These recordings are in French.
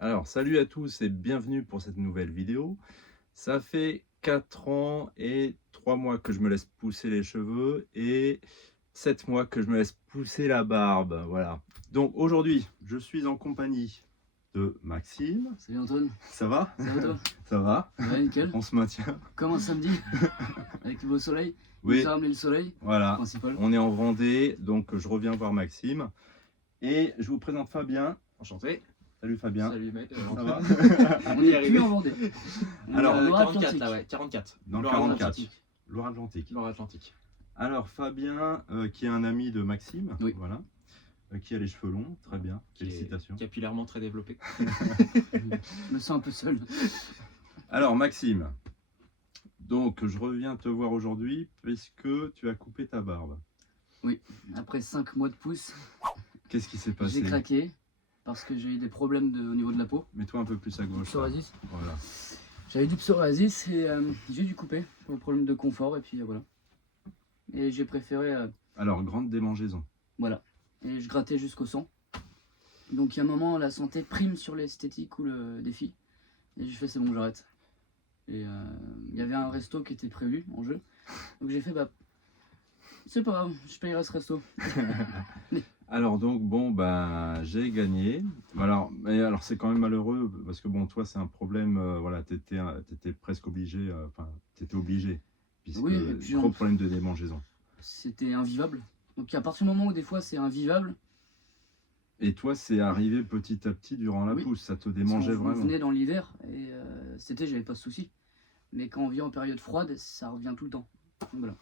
Alors, salut à tous et bienvenue pour cette nouvelle vidéo. Ça fait 4 ans et 3 mois que je me laisse pousser les cheveux et 7 mois que je me laisse pousser la barbe. Voilà. Donc aujourd'hui, je suis en compagnie de Maxime. Salut Antoine, Ça va? ça va toi? Ça va? Ouais, nickel. On se maintient? Comme un samedi, avec le beau soleil. Il Oui, nous a ramené le soleil, voilà. principal. On est en Vendée, donc je reviens voir Maxime. Et je vous présente Fabien. Enchanté. Salut Fabien. Salut mec. Ça va? On est plus en Vendée. On est Alors, en 44 Loire-Atlantique. là, ouais, 44. Dans le Loire-Atlantique. 44. Loire-Atlantique. Loire-Atlantique. Alors Fabien, qui est un ami de Maxime, Oui. voilà, qui a les cheveux longs, très bien, Qui est félicitations. capillairement très développé. Je me sens un peu seul. Alors Maxime, donc je reviens te voir aujourd'hui puisque tu as coupé ta barbe. Après 5 mois de pouce, Qu'est-ce qui s'est j'ai passé? craqué parce que j'ai eu des problèmes au niveau de la peau. Mets-toi un peu plus à gauche. là. Psoriasis. Voilà. J'avais du psoriasis et j'ai dû couper pour le problème de confort et puis voilà. Et j'ai préféré, Alors grande démangeaison. voilà. Et je grattais jusqu'au sang. Donc il y a un moment, la santé prime sur l'esthétique ou le défi. Et j'ai fait c'est bon, j'arrête. Et il y avait un resto qui était prévu en jeu. Donc j'ai fait bah c'est pas grave, je payerai ce resto. Alors donc bon bah j'ai gagné. Alors c'est quand même malheureux parce que bon toi c'est un problème, voilà, t'étais presque obligé, enfin t'étais obligé puisque Oui, et puis gros problème de démangeaison. c'était invivable. Donc à partir du moment où des fois c'est invivable, Et toi, c'est arrivé petit à petit durant la Oui. pousse, ça te parce démangeait qu'on vraiment. venait dans l'hiver et cet été j'avais pas de soucis. Mais quand on vient en période froide, ça revient tout le temps. Donc voilà.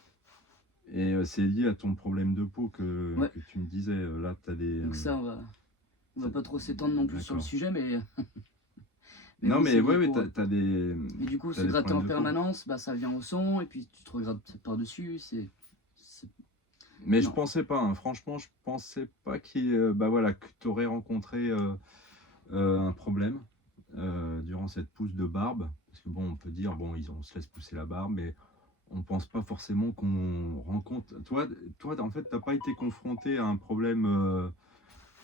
Et c'est lié à ton problème de peau Ouais. que tu me disais. Là, tu as des. Donc ça on va pas trop s'étendre non plus sur le D'accord. sujet, mais Non, oui, mais c'est ouais, lié ouais, pour- t'as des. Et du coup, t'as se des gratter en problèmes de peau. permanence, bah ça vient au sang et puis tu te regrattes par-dessus. C'est- Mais je Non. pensais pas, hein, franchement, je pensais pas bah voilà, que tu aurais rencontré un problème durant cette pousse de barbe. Parce que bon, on peut dire, bon, on se laisse pousser la barbe, mais on pense pas forcément qu'on rencontre. Toi, en fait, t'as pas été confronté à un problème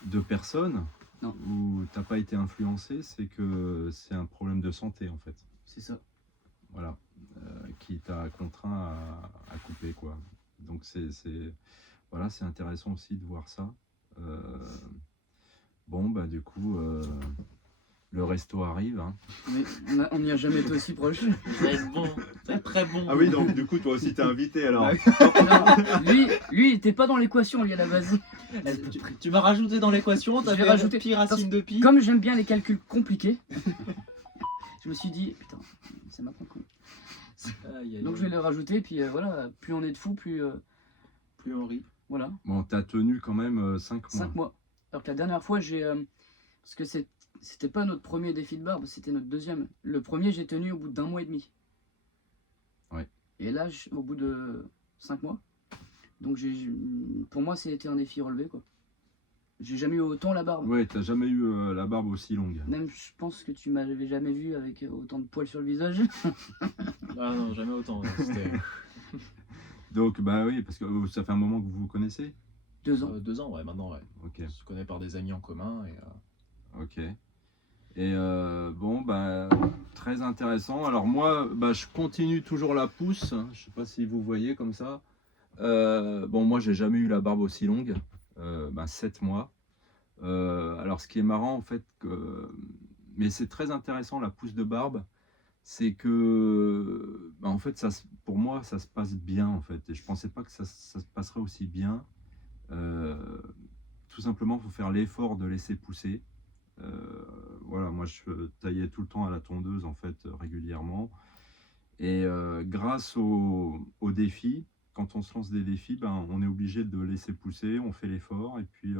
de personne Non. où t'as pas été influencé, c'est que c'est un problème de santé en fait. C'est ça. Voilà, qui t'a contraint à couper quoi. Donc voilà, c'est intéressant aussi de voir ça. Euh, bon bah du coup, le resto arrive. Hein. Mais on n'y a jamais été aussi proche. Ça va être bon. Ça va être très bon. Ah oui, donc du coup toi aussi t'es invité alors. Non, lui, il était pas dans l'équation, lui, à la base. Tu m'as rajouté dans l'équation, Je t'as vais fait rajouter- pi racine de pi. Comme j'aime bien les calculs compliqués, je me suis dit, putain, c'est maintenant quoi. Aïe, aïe, Donc aïe. je vais le rajouter, puis voilà, plus on est de fous, plus. Plus on rit. Voilà, Bon, t'as tenu quand même 5 mois. 5 mois. Alors que la dernière fois, j'ai. Parce que c'était pas notre premier défi de barbe, c'était notre deuxième. Le premier, j'ai tenu au bout d'1 mois et demi. Ouais. Et là, au bout de 5 mois. Donc pour moi, c'était un défi relevé, quoi. J'ai jamais eu autant la barbe. Ouais, t'as jamais eu la barbe aussi longue. Même, je pense que tu m'avais jamais vu avec autant de poils sur le visage. Ah non, jamais autant. C'était Donc bah oui, parce que ça fait un moment que vous vous connaissez. 2 ans. 2 ans, ouais, maintenant, ouais. Ok, On se connaît par des amis en commun. Et, ok. Et bon bah très intéressant. Alors moi, bah je continue toujours la pousse. Je sais pas si vous voyez comme ça. Bon moi j'ai jamais eu la barbe aussi longue. 7 mois. Alors ce qui est marrant en fait mais c'est très intéressant la pousse de barbe. C'est que en fait pour moi ça se passe bien en fait. Et je pensais pas que ça se passerait aussi bien. Euh, Tout simplement, il faut faire l'effort de laisser pousser. Voilà, moi je taillais tout le temps à la tondeuse en fait régulièrement. Et grâce au défi, quand on se lance des défis, ben, on est obligé de laisser pousser, on fait l'effort et puis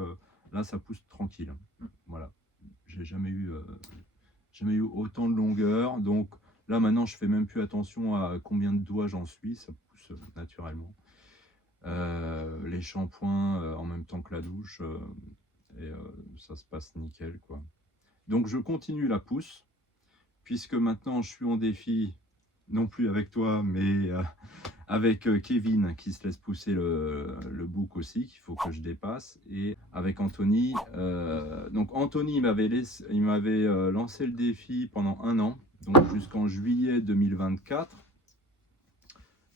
là ça pousse tranquille. Voilà, j'ai jamais eu autant de longueur. Donc là maintenant je fais même plus attention à combien de doigts j'en suis, ça pousse naturellement. Les shampoings en même temps que la douche et ça se passe nickel quoi. Donc je continue la pousse puisque maintenant je suis en défi non plus avec toi mais avec Kevin qui se laisse pousser le bouc aussi, qu'il faut que je dépasse, et avec Anthony. Donc Anthony il m'avait lancé le défi pendant 1 an, donc jusqu'en juillet 2024.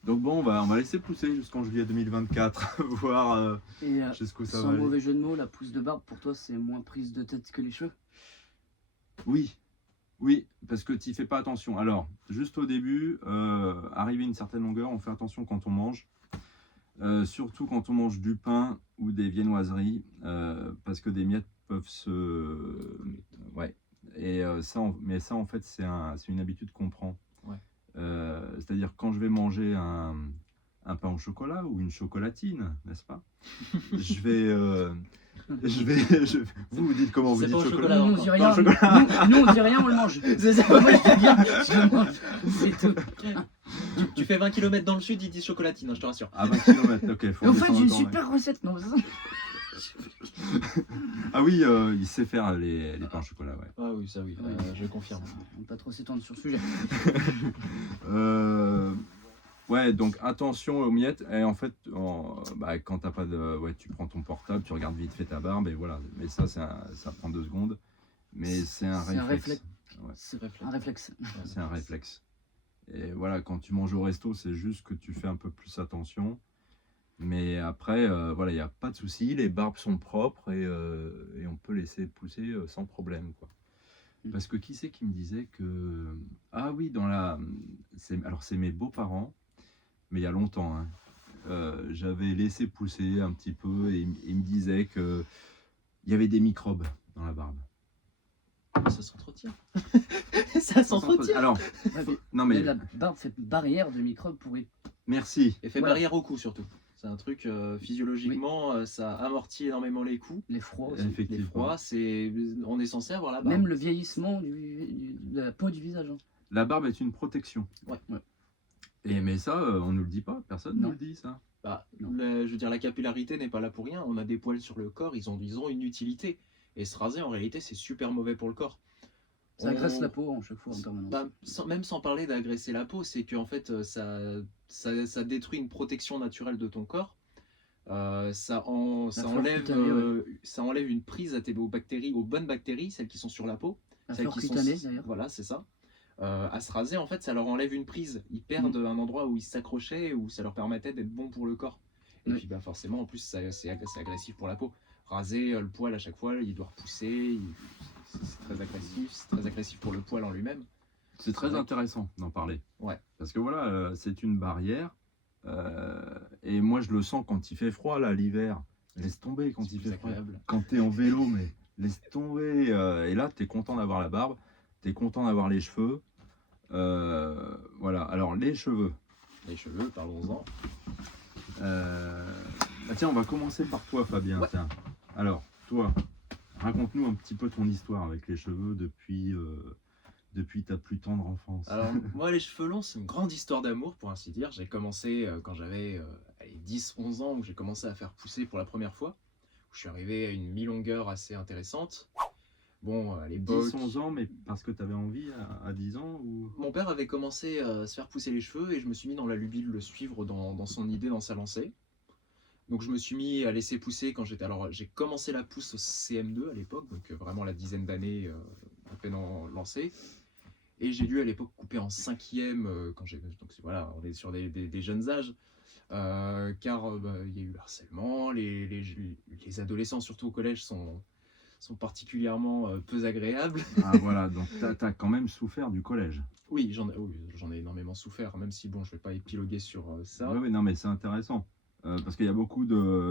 Donc bon, on va laisser pousser jusqu'en juillet 2024, voir Et jusqu'où ça sans va aller. mauvais jeu de mots, la pousse de barbe pour toi c'est moins prise de tête que les cheveux? Oui, oui, parce que tu fais pas attention. Alors, juste au début, arrivé à une certaine longueur, on fait attention quand on mange. Surtout quand on mange du pain ou des viennoiseries, parce que des miettes peuvent se... Ouais. Et mais ça, en fait, c'est une habitude qu'on prend. Ouais. C'est-à-dire quand je vais manger un pain au chocolat ou une chocolatine, n'est-ce pas? Je vais... Vous dites comment vous C'est dites pas au chocolat? chocolat. Nous on dit encore. rien, Non, chocolat. nous on dit rien, on le mange. C'est ça. Moi je dis bien, je le mange. C'est tout. Tu fais 20 km dans le sud, ils disent chocolatine, hein, je te rassure. À 20 km, ok. Faut Et au fait descendre j'ai une encore, ouais. super recette, non? Ah oui, il sait faire les pains au chocolat, ouais. Ah oui, ça oui, je confirme. On va pas trop s'étendre sur le sujet. Ouais, donc attention aux miettes. Et en fait, quand t'as pas de... Ouais, tu prends ton portable, tu regardes vite fait ta barbe et voilà. Mais ça, ça prend 2 secondes. Mais c'est un réflexe. Ouais, C'est réflexe. Un réflexe. c'est un réflexe. Et voilà, quand tu manges au resto, c'est juste que tu fais un peu plus attention. Mais après, voilà, il n'y a pas de souci. Les barbes sont propres et on peut laisser pousser sans problème, quoi. Parce que qui c'est qui me disait que... Ah oui, alors c'est mes beaux-parents, mais il y a longtemps, hein. J'avais laissé pousser un petit peu et ils me disaient que il y avait des microbes dans la barbe. Ça s'entretient. Ça s'entretient. Alors, non mais La barbe fait barrière de microbes pourris. merci. Et fait Voilà. barrière au cou surtout. C'est un truc physiologiquement, ça amortit énormément les coups. Les froids aussi. Les Effectivement. froids, on est censé avoir la barbe. Même le vieillissement de la peau du visage. Hein. La barbe est une protection. Ouais. Mais ça, on nous le dit pas. Personne Non. nous le dit ça. Bah, Non. je veux dire, la capillarité n'est pas là pour rien. On a des poils sur le corps, ils ont une utilité. Et se raser, en réalité, c'est super mauvais pour le corps. Ça agresse la peau en chaque fois en permanence. Bah, même sans parler d'agresser la peau, c'est qu'en fait, ça détruit une protection naturelle de ton corps. Ça flore enlève, cutanée, ça enlève une prise aux bonnes bactéries, celles qui sont sur la peau. La Celles flore qui sont- cutanée d'ailleurs. Voilà, c'est ça. À se raser, en fait, ça leur enlève une prise. Ils perdent un endroit où ils s'accrochaient, où ça leur permettait d'être bon pour le corps. Et Oui. puis, bah, forcément, en plus, c'est agressif pour la peau. Raser le poil à chaque fois, il doit repousser. C'est très agressif. C'est très agressif pour le poil en lui-même. C'est très vrai. intéressant d'en parler. Ouais. Parce que voilà, c'est une barrière. Et moi, je le sens quand il fait froid, là, l'hiver. Laisse tomber quand C'est il plus fait froid. agréable. Quand tu es en vélo, mais laisse tomber. Et là, tu es content d'avoir la barbe. Tu es content d'avoir les cheveux. Voilà. Alors, les cheveux. Les cheveux, parlons-en. Tiens, on va commencer par toi, Fabien. Ouais. Tiens. Alors, toi, raconte-nous un petit peu ton histoire avec les cheveux depuis ta plus tendre enfance. Alors, moi, les cheveux longs, c'est une grande histoire d'amour, pour ainsi dire. J'ai commencé quand j'avais 10-11 ans, où j'ai commencé à faire pousser pour la première fois. Où je suis arrivé à une mi-longueur assez intéressante. Bon, à l'époque, 10-11 ans, mais parce que tu avais envie à 10 ans ou... mon père avait commencé à se faire pousser les cheveux et je me suis mis dans la lubie de le suivre dans son idée, dans sa lancée. Donc je me suis mis à laisser pousser quand j'étais... Alors j'ai commencé la pousse au CM2 à l'époque, donc vraiment la dizaine d'années à peine lancée. Et j'ai dû à l'époque couper en 5e quand j'ai... Donc voilà, on est sur des jeunes âges. Car il y a eu le harcèlement, les adolescents surtout au collège sont particulièrement peu agréables. Ah voilà, donc t'as quand même souffert du collège. Oui, j'en ai énormément souffert, même si bon, je vais pas épiloguer sur ça. Oui, non, mais c'est intéressant. Parce qu'il y a beaucoup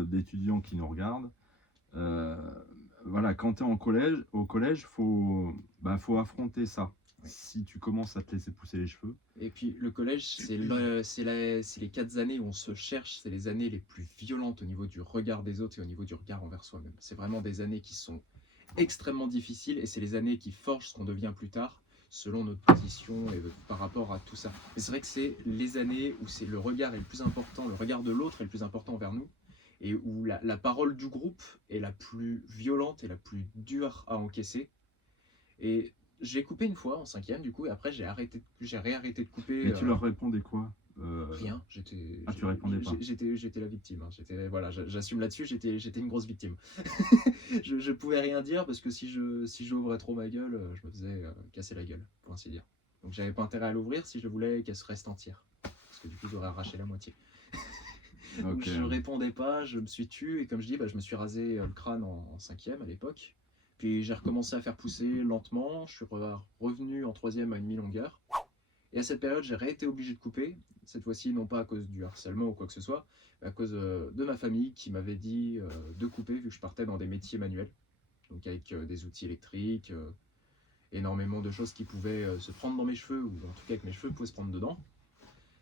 d'étudiants qui nous regardent. Voilà, quand tu es au collège, faut affronter ça. Oui. Si tu commences à te laisser pousser les cheveux. Et puis le collège, c'est les 4 années où on se cherche, c'est les années les plus violentes au niveau du regard des autres et au niveau du regard envers soi-même. C'est vraiment des années qui sont extrêmement difficiles et c'est les années qui forgent ce qu'on devient plus tard, selon notre position et par rapport à tout ça. Mais c'est vrai que c'est les années où c'est le regard est le plus important, le regard de l'autre est le plus important vers nous, et où la parole du groupe est la plus violente et la plus dure à encaisser. Et j'ai coupé une fois en 5e du coup, et après j'ai réarrêté de couper. Et tu leur répondais quoi? Rien, j'étais. Ah, tu répondais pas. J'étais la victime. Hein. Voilà, j'assume là-dessus, j'étais une grosse victime. Je pouvais rien dire parce que si j'ouvrais trop ma gueule, je me faisais casser la gueule, pour ainsi dire. Donc j'avais pas intérêt à l'ouvrir si je voulais qu'elle se reste entière. Parce que du coup, j'aurais arraché la moitié. Donc Ok. je répondais pas, je me suis tu et comme je dis, je me suis rasé le crâne en cinquième à l'époque. Puis j'ai recommencé à faire pousser lentement, je suis revenu en troisième à une mi-longueur. Et à cette période, j'ai été obligé de couper. Cette fois-ci, non pas à cause du harcèlement ou quoi que ce soit, mais à cause de ma famille qui m'avait dit de couper vu que je partais dans des métiers manuels. Donc avec des outils électriques, énormément de choses qui pouvaient se prendre dans mes cheveux, ou en tout cas que mes cheveux pouvaient se prendre dedans.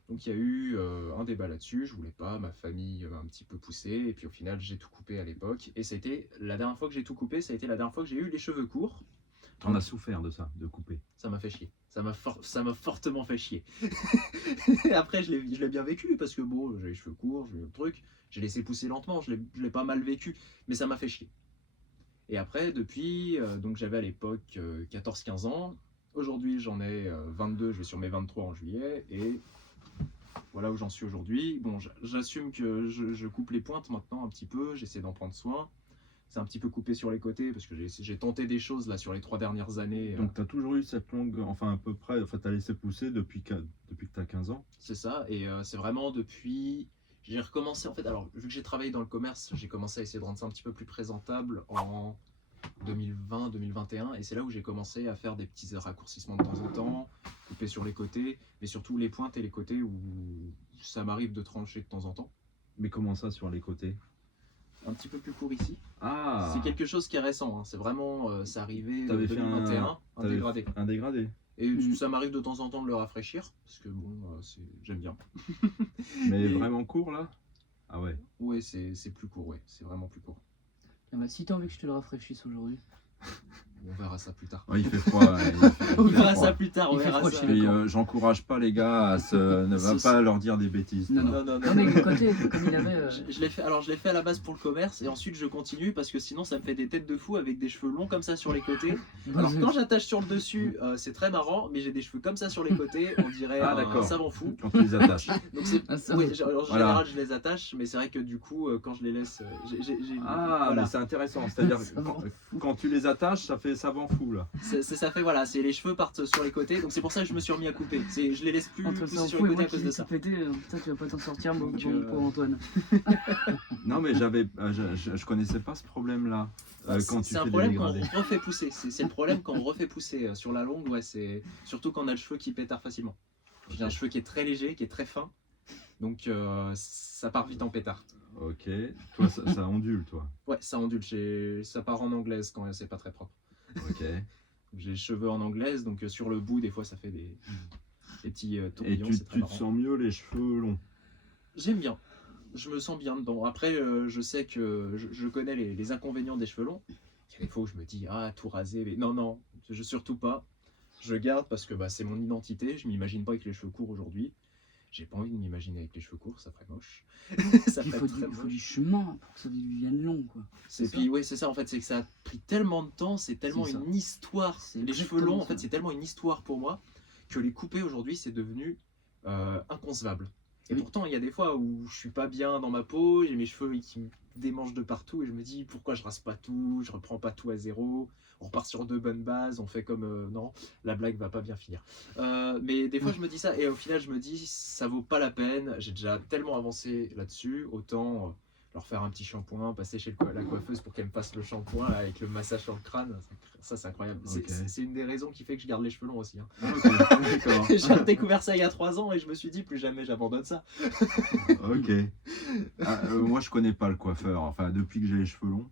Donc il y a eu un débat là-dessus, je voulais pas, ma famille m'a un petit peu poussé, et puis au final j'ai tout coupé à l'époque. Et c'était la dernière fois que j'ai tout coupé, ça a été la dernière fois que j'ai eu les cheveux courts. T'en as souffert de ça, de couper. Ça m'a fait chier. Ça m'a fortement fait chier. Après, je l'ai bien vécu parce que bon, j'ai les cheveux courts, j'ai eu le truc. J'ai laissé pousser lentement, je l'ai pas mal vécu, mais ça m'a fait chier. Et après, depuis, donc j'avais à l'époque 14-15 ans. Aujourd'hui, j'en ai 22, je vais sur mes 23 en juillet. Et voilà où j'en suis aujourd'hui. Bon, j'assume que je coupe les pointes maintenant un petit peu, j'essaie d'en prendre soin. C'est un petit peu coupé sur les côtés parce que j'ai tenté des choses là sur les 3 dernières années. Donc, tu as toujours eu cette longue, enfin à peu près, enfin, tu as laissé pousser depuis que tu as 15 ans. C'est ça, et c'est vraiment depuis. J'ai recommencé en fait. Alors, vu que j'ai travaillé dans le commerce, j'ai commencé à essayer de rendre ça un petit peu plus présentable en 2020-2021, et c'est là où j'ai commencé à faire des petits raccourcissements de temps en temps, couper sur les côtés, mais surtout les pointes et les côtés où ça m'arrive de trancher de temps en temps. Mais comment ça sur les côtés? Un petit peu plus court ici. Ah, C'est quelque chose qui est récent, hein. C'est vraiment, c'est arrivé en T'avais fait 2021, un t'avais dégradé. un dégradé. Et Mm. ça m'arrive de temps en temps de le rafraîchir, parce que bon, j'aime bien. Mais Et- vraiment court là? Ah ouais. Ouais, c'est plus court, ouais, c'est vraiment plus court. Ah bah, si t'as envie que je te le rafraîchisse aujourd'hui. On verra ça plus tard. Ouais, il fait froid. On il fait verra froid. ça plus tard, on Il fait verra froid ça. chez Et D'accord. j'encourage pas les gars à ne va C'est- pas leur dire des bêtises. Non, toi. Non, non, Non, non. mais le côté, comme il avait. Je l'ai fait, alors je l'ai fait à la base pour le commerce et ensuite je continue parce que sinon ça me fait des têtes de fou avec des cheveux longs comme ça sur les côtés. Alors quand j'attache sur le dessus, c'est très marrant, mais j'ai des cheveux comme ça sur les côtés, on dirait Ah, un d'accord. savant fou. Quand tu les attaches. Donc c'est, Ah, ça oui, va. en Voilà. général je les attache, mais c'est vrai que du coup quand je les laisse, Ah, voilà. mais c'est intéressant. C'est-à-dire que Savant quand tu les attaches, ça fait savant fou là. Ça fait voilà, c'est les cheveux partent sur les côtés, donc c'est pour ça que je me suis remis à couper. Je les laisse plus Entre pousser ça, sur fou les et côtés moi à cause qui de l'ai ça. tout pété, ça tu vas pas t'en sortir, mon Donc, bon pour Antoine. Non, mais je connaissais pas ce problème-là. Quand tu C'est un fais des problème quand dégradés. on refait pousser. C'est le problème quand on refait pousser sur la longue, ouais, c'est surtout quand on a le cheveu qui pétard facilement. J'ai un cheveu qui est très léger, qui est très fin, donc ça part vite en pétard. Ok. Toi, ça ondule, toi. Ouais, ça ondule, ça part en anglaise quand c'est pas très propre. Ok. J'ai les cheveux en anglaise, donc sur le bout, des fois, ça fait des petits Et tourbillons, tu c'est très te marrant. sens mieux les cheveux longs. J'aime bien. Je me sens bien dedans. Après, je sais que je connais les inconvénients des cheveux longs. Il y a des fois où je me dis, ah, tout raser. Mais non, non, surtout pas. Je garde parce que c'est mon identité. Je m'imagine pas avec les cheveux courts aujourd'hui. J'ai pas envie de m'imaginer avec les cheveux courts, ça ferait moche. Ça Il ferait faut, très il faut moche. du chemin pour que ça devienne long, quoi. Et puis, ouais, c'est ça en fait, c'est que ça a pris tellement de temps, c'est tellement C'est ça. une histoire. C'est Les cheveux exactement longs, en fait, ça. c'est tellement une histoire pour moi que les couper aujourd'hui, c'est devenu inconcevable. Et Oui. pourtant, il y a des fois où je suis pas bien dans ma peau, j'ai mes cheveux qui me démangent de partout et je me dis pourquoi je rase pas tout, je reprends pas tout à zéro, on repart sur 2 bonnes bases, on fait comme non, la blague va pas bien finir. Mais des fois, je me dis ça et au final, je me dis ça vaut pas la peine, j'ai déjà tellement avancé là-dessus, autant leur faire un petit shampoing, passer chez la coiffeuse pour qu'elle me fasse le shampoing là, avec le massage sur le crâne, ça c'est incroyable. Ok. C'est une des raisons qui fait que je garde les cheveux longs aussi. Hein. Ah, ok. D'accord. J'ai découvert ça il y a 3 ans et je me suis dit plus jamais j'abandonne ça. Ok. Ah, moi, je connais pas le coiffeur. Enfin, depuis que j'ai les cheveux longs,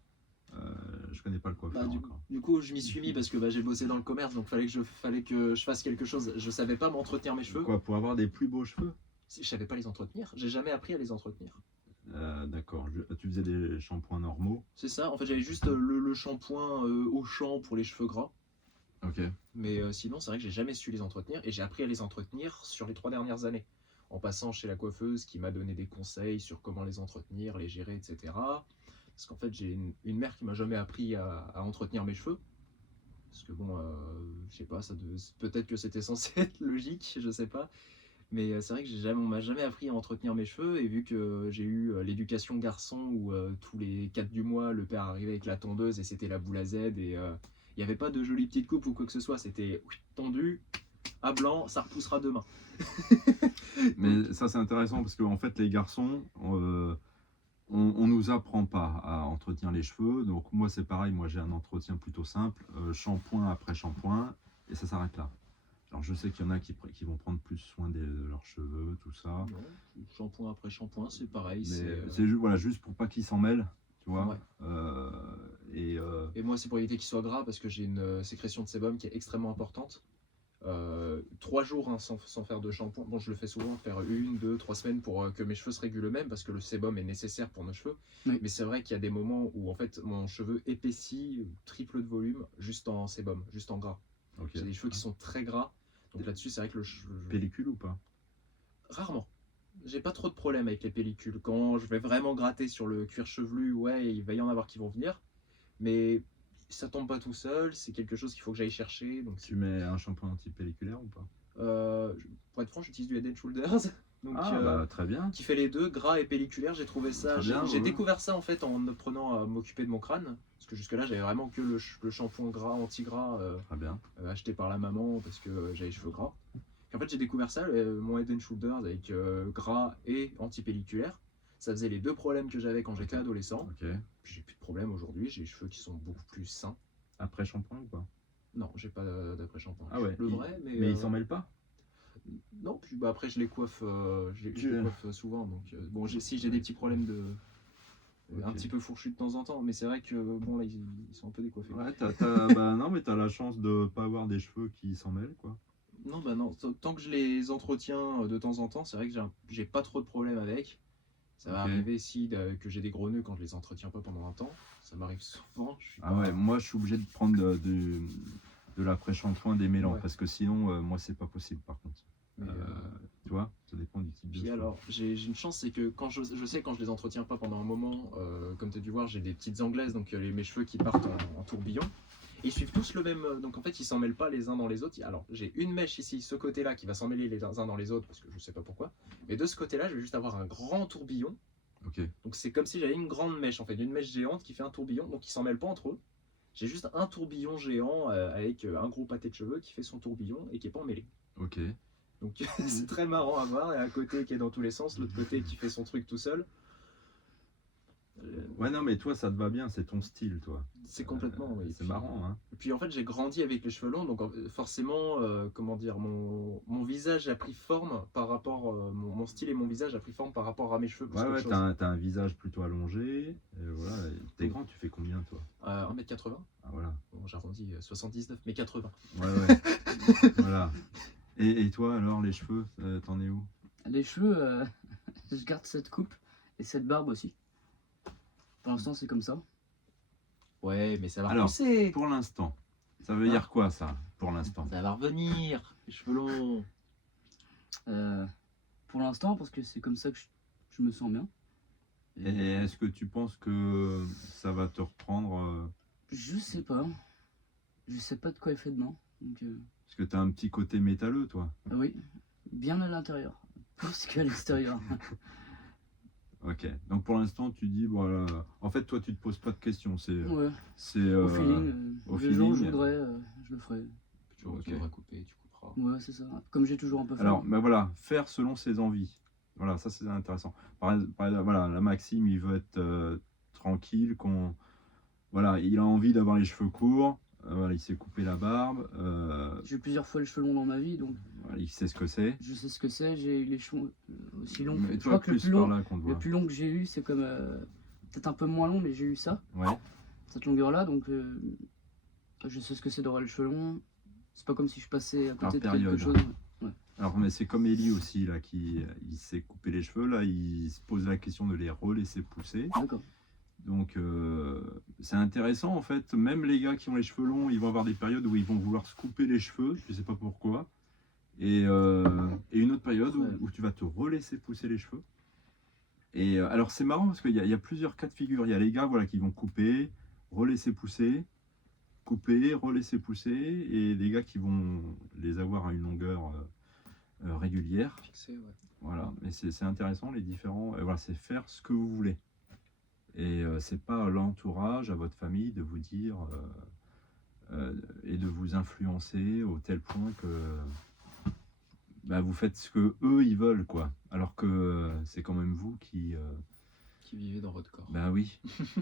je connais pas le coiffeur encore. Du coup, je m'y suis mis parce que j'ai bossé dans le commerce, donc fallait que je fasse quelque chose. Je savais pas m'entretenir mes cheveux. Quoi, pour avoir des plus beaux cheveux? Je savais pas les entretenir. J'ai jamais appris à les entretenir. D'accord. Tu faisais des shampoings normaux. C'est ça. En fait, j'avais juste le shampoing au champ pour les cheveux gras. Ok. Mais sinon, c'est vrai que j'ai jamais su les entretenir et j'ai appris à les entretenir sur les 3 dernières années. En passant chez la coiffeuse qui m'a donné des conseils sur comment les entretenir, les gérer, etc. Parce qu'en fait, j'ai une mère qui m'a jamais appris à entretenir mes cheveux. Parce que bon, je sais pas, peut-être que c'était censé être logique, je sais pas. Mais c'est vrai que on m'a jamais appris à entretenir mes cheveux, et vu que j'ai eu l'éducation garçon où tous les 4 du mois, le père arrivait avec la tondeuse et c'était la boule à Z, et il n'y avait pas de jolies petites coupes ou quoi que ce soit, c'était tondu, à blanc, ça repoussera demain. Mais ça, c'est intéressant parce qu'en fait, les garçons, on nous apprend pas à entretenir les cheveux. Donc, moi, c'est pareil. Moi, j'ai un entretien plutôt simple, shampoing après shampoing, et ça s'arrête là. Alors, je sais qu'il y en a qui vont prendre plus soin de leurs cheveux, tout ça. Non, shampoing après shampoing, c'est pareil. Mais c'est voilà, juste pour pas qu'ils s'en mêlent, tu vois. Ouais. Et moi, c'est pour éviter qu'il soit gras parce que j'ai une sécrétion de sébum qui est extrêmement importante. 3 jours hein, sans faire de shampoing. Bon, je le fais souvent, faire 1, 2, 3 semaines pour que mes cheveux se régulent eux-mêmes parce que le sébum est nécessaire pour nos cheveux. Oui. Mais c'est vrai qu'il y a des moments où en fait mon cheveu épaissit, triple de volume, juste en sébum, juste en gras. Ok. J'ai des cheveux qui sont très gras. Donc là-dessus, c'est vrai que Pellicule ou pas? rarement. J'ai pas trop de problème avec les pellicules. Quand je vais vraiment gratter sur le cuir chevelu, ouais, il va y en avoir qui vont venir. Mais ça tombe pas tout seul, c'est quelque chose qu'il faut que j'aille chercher. Donc Tu mets un shampoing anti-pelliculaire ou pas? pour être franc, j'utilise du Head & Shoulders. Donc, Bah, très bien. qui fait les deux, gras et pelliculaire. J'ai trouvé ça. Très bien, J'ai ouais. découvert ça en fait en apprenant à m'occuper de mon crâne. Parce que jusque-là, j'avais vraiment que le shampoing gras, anti-gras, Très bien. acheté par la maman parce que j'avais les cheveux gras. Et en fait, j'ai découvert ça, mon Head & Shoulders avec gras et anti-pelliculaire. Ça faisait les deux problèmes que j'avais quand j'étais adolescent. Ok. Puis j'ai plus de problème aujourd'hui, j'ai les cheveux qui sont beaucoup plus sains. Après shampoing ou pas? Non, j'ai pas d'après-shampoing. Ah ouais. Le vrai, mais. Mais ils s'en mêlent pas? Non, puis bah, après je les coiffe, je Tu- les coiffe souvent. Donc, bon, si j'ai des petits problèmes de. Un Ok. petit peu fourchu de temps en temps, mais c'est vrai que bon là ils sont un peu décoiffés. Ouais, bah non, mais t'as la chance de pas avoir des cheveux qui s'en mêlent, quoi. Non, bah non, tant que je les entretiens de temps en temps, c'est vrai que j'ai pas trop de problèmes avec. Ça va Ok. arriver que j'ai des gros nœuds quand je les entretiens pas pendant un temps. Ça m'arrive souvent. Je suis Ah pas- ouais, moi je suis obligé de prendre de l'après-shampoing des mélans Ouais. parce que sinon, moi c'est pas possible par contre. mais, Tu vois, ça dépend du type de Puis cheveux. alors, j'ai une chance, c'est que quand je sais quand je les entretiens pas pendant un moment, comme tu as dû voir, j'ai des petites anglaises, donc mes cheveux qui partent en tourbillon. Et ils suivent tous le même. Donc en fait, ils s'en mêlent pas les uns dans les autres. Alors, j'ai une mèche ici, ce côté-là, qui va s'en mêler les uns dans les autres, parce que je sais pas pourquoi. Mais de ce côté-là, je vais juste avoir un grand tourbillon. Ok. Donc c'est comme si j'avais une grande mèche, en fait, une mèche géante qui fait un tourbillon, donc ils s'en mêlent pas entre eux. J'ai juste un tourbillon géant avec un gros pâté de cheveux qui fait son tourbillon et qui est pas emmêlé. Ok. Donc c'est très marrant à voir. Il y a un côté qui est dans tous les sens, l'autre côté qui fait son truc tout seul. Ouais, non, mais toi ça te va bien, c'est ton style, toi. C'est complètement. Oui. C'est marrant, hein. Et puis en fait, j'ai grandi avec les cheveux longs, donc forcément, comment dire, mon visage a pris forme par rapport, mon style et mon visage a pris forme par rapport à mes cheveux. Plus Ouais, qu'autre ouais, chose. t'as un visage plutôt allongé. Et voilà, t'es grand, tu fais combien, toi? 1m80, Ah, voilà. bon, j'arrondis 79, mais 80. Ouais, ouais. Voilà. Et toi, alors, les cheveux, t'en es où? Les cheveux, je garde cette coupe et cette barbe aussi. Pour l'instant, c'est comme ça. Ouais, mais ça va Alors, repousser. pour l'instant, ça veut Hein? dire quoi, ça, pour l'instant? Ça va revenir, les cheveux longs. Pour l'instant, parce que c'est comme ça que je me sens bien. Et est-ce que tu penses que ça va te reprendre Je sais pas. Je sais pas de quoi il fait demain. Donc, parce que t'as un petit côté métalleux, toi? oui, bien à l'intérieur, plus qu'à l'extérieur. Ok. Donc pour l'instant, tu dis, voilà. En fait, toi, tu te poses pas de questions. Ouais, C'est au feeling. au Le jour où je feeling. voudrais, je le ferai. Tu Ok. voudras couper, tu couperas. Ouais, c'est ça. Comme j'ai toujours un peu fait. Alors, ben voilà, faire selon ses envies. Voilà, ça c'est intéressant. Par exemple, voilà, la Maxime, il veut être tranquille, voilà, il a envie d'avoir les cheveux courts. Voilà, il s'est coupé la barbe. J'ai eu plusieurs fois les cheveux longs dans ma vie, donc Voilà, il sait ce que c'est. je sais ce que c'est. J'ai eu les cheveux aussi longs. Mais Je toi, crois que le plus plus par long, là qu'on te le voit. plus long que j'ai eu, c'est comme peut-être un peu moins long, mais j'ai eu ça, Ouais. cette longueur-là. Donc je sais ce que c'est d'avoir les cheveux longs. C'est pas comme si je passais à côté de période. quelque chose. Alors, mais c'est comme Ellie aussi, là, il s'est coupé les cheveux. Là, il se pose la question de les relaisser pousser. D'accord. Donc, c'est intéressant en fait. Même les gars qui ont les cheveux longs, ils vont avoir des périodes où ils vont vouloir se couper les cheveux, je sais pas pourquoi. Et une autre période où tu vas te relaisser pousser les cheveux. Et alors, c'est marrant parce qu'il y a plusieurs cas de figure. Il y a les gars voilà, qui vont couper, relaisser pousser, couper, relaisser pousser. Et les gars qui vont les avoir à une longueur régulière. Fixé, ouais. Voilà, mais c'est intéressant les différents. Et voilà, c'est faire ce que vous voulez. Et c'est pas à l'entourage, à votre famille de vous dire et de vous influencer au tel point que bah, vous faites ce que eux ils veulent, quoi. Alors que c'est quand même vous qui. Qui vivait dans votre corps. Bah oui,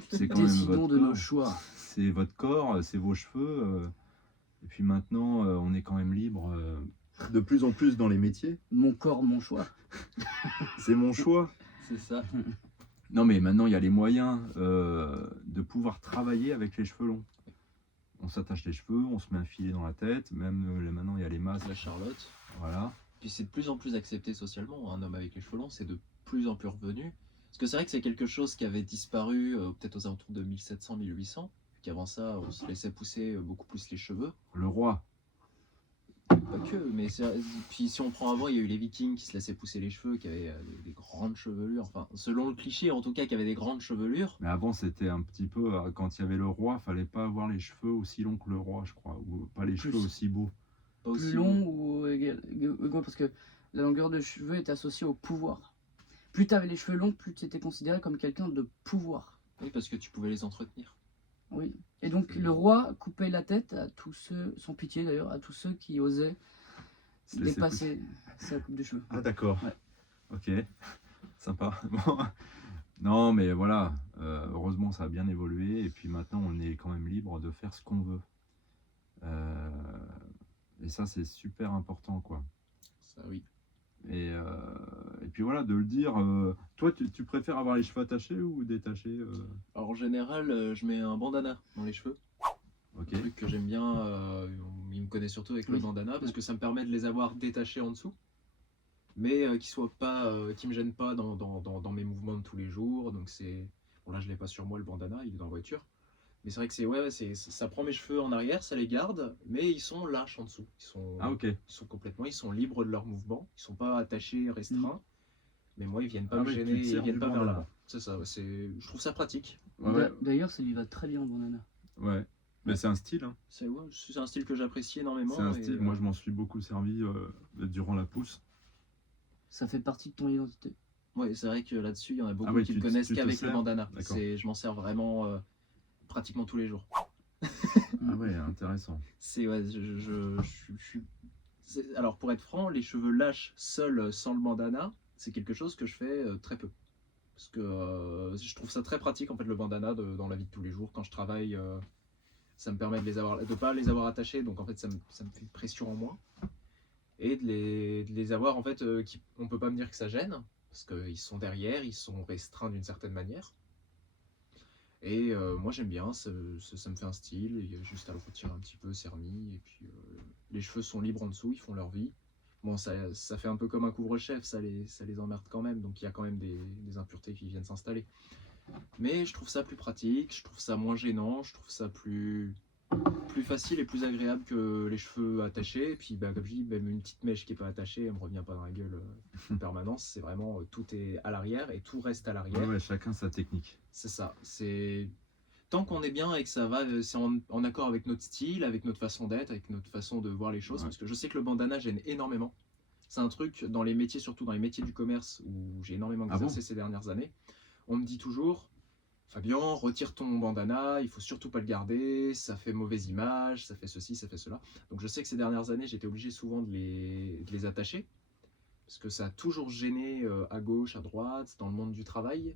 c'est quand même Décidons votre de nos corps. choix. C'est votre corps, c'est vos cheveux. Et puis maintenant, on est quand même libre de plus en plus dans les métiers. Mon corps, mon choix. C'est mon choix. C'est ça. Non, mais maintenant, il y a les moyens de pouvoir travailler avec les cheveux longs. On s'attache les cheveux, on se met un filet dans la tête. Même maintenant, il y a les masques. La Charlotte. Voilà. Puis c'est de plus en plus accepté socialement. Un homme avec les cheveux longs, c'est de plus en plus revenu. Parce que c'est vrai que c'est quelque chose qui avait disparu peut-être aux alentours de 1700-1800. Qu'avant ça, on se laissait pousser beaucoup plus les cheveux. Le roi. Pas que, mais puis si on prend avant, il y a eu les Vikings qui se laissaient pousser les cheveux, qui avaient des grandes chevelures. Enfin, selon le cliché, en tout cas, qui avaient des grandes chevelures. Mais avant, c'était un petit peu. Quand il y avait le roi, fallait pas avoir les cheveux aussi longs que le roi, je crois. Ou pas les cheveux aussi beaux. Pas Plus aussi long ou égal, parce que la longueur de cheveux est associée au pouvoir. Plus tu avais les cheveux longs, plus tu étais considéré comme quelqu'un de pouvoir. Oui, parce que tu pouvais les entretenir. Oui. Et donc le roi coupait la tête à tous ceux, sans pitié d'ailleurs, à tous ceux qui osaient Se laisser dépasser sa coupe de cheveux. Ah, d'accord. Ouais. Ok. Sympa. Bon. Non, mais voilà. Heureusement, ça a bien évolué. Et puis maintenant, on est quand même libre de faire ce qu'on veut. Et ça, c'est super important, quoi. Ça, oui. Et puis voilà, de le dire. Toi, tu préfères avoir les cheveux attachés ou détachés Alors en général, je mets un bandana dans les cheveux. Ok. Un truc que j'aime bien, il me connaît surtout avec le Oui. bandana parce que ça me permet de les avoir détachés en dessous, mais qui me gênent pas dans mes mouvements de tous les jours. Donc c'est bon, là je l'ai pas sur moi le bandana, il est dans la voiture. Mais c'est vrai que ça prend mes cheveux en arrière, ça les garde, mais ils sont lâches en dessous. Ah, ok. Ils sont libres de leurs mouvements, ils sont pas attachés, restreints. Mais moi ils viennent pas Ah me oui, tu gêner, te ils sers viennent du pas vers bandana. l'avant. C'est ça, je trouve ça pratique. Ouais, D'ailleurs, ça lui va très bien, le bandana. ouais. Mais c'est un style, hein. C'est un style que j'apprécie énormément. C'est un et, style. Moi, je m'en suis beaucoup servi durant la pousse. Ça fait partie de ton identité. Ouais, c'est vrai que là-dessus, il y en a beaucoup oui, qui tu le te- connaissent tu te qu'avec le sers. bandana. D'accord. Je m'en sers vraiment pratiquement tous les jours. Ah ouais, intéressant. Ouais, alors pour être franc, les cheveux lâches seuls sans le bandana, c'est quelque chose que je fais très peu. Parce que je trouve ça très pratique en fait le bandana dans la vie de tous les jours. Quand je travaille, ça me permet de pas les avoir attachés, donc en fait ça me fait une pression en moins. Et de les avoir en fait, on peut pas me dire que ça gêne, parce qu'ils sont derrière, ils sont restreints d'une certaine manière. Et moi j'aime bien, ça me fait un style, il y a juste à le retirer un petit peu, c'est remis, et puis les cheveux sont libres en dessous, ils font leur vie. Bon, ça fait un peu comme un couvre-chef, ça les emmerde quand même, donc il y a quand même des impuretés qui viennent s'installer. Mais je trouve ça plus pratique, je trouve ça moins gênant, je trouve ça plus facile et plus agréable que les cheveux attachés. Et puis, bah, comme je dis, même une petite mèche qui n'est pas attachée, elle me revient pas dans la gueule en permanence. C'est vraiment, tout est à l'arrière et tout reste à l'arrière. Ouais, ouais, chacun sa technique. C'est ça. Tant qu'on est bien et que ça va, c'est en accord avec notre style, avec notre façon d'être, avec notre façon de voir les choses. Ouais. Parce que je sais que le bandana gêne énormément. C'est un truc dans les métiers, surtout dans les métiers du commerce, où j'ai énormément exercé ces dernières années. On me dit toujours, Fabien, retire ton bandana, il faut surtout pas le garder, ça fait mauvaise image, ça fait ceci, ça fait cela. Donc je sais que ces dernières années, j'étais obligé souvent de les attacher, parce que ça a toujours gêné à gauche, à droite, dans le monde du travail.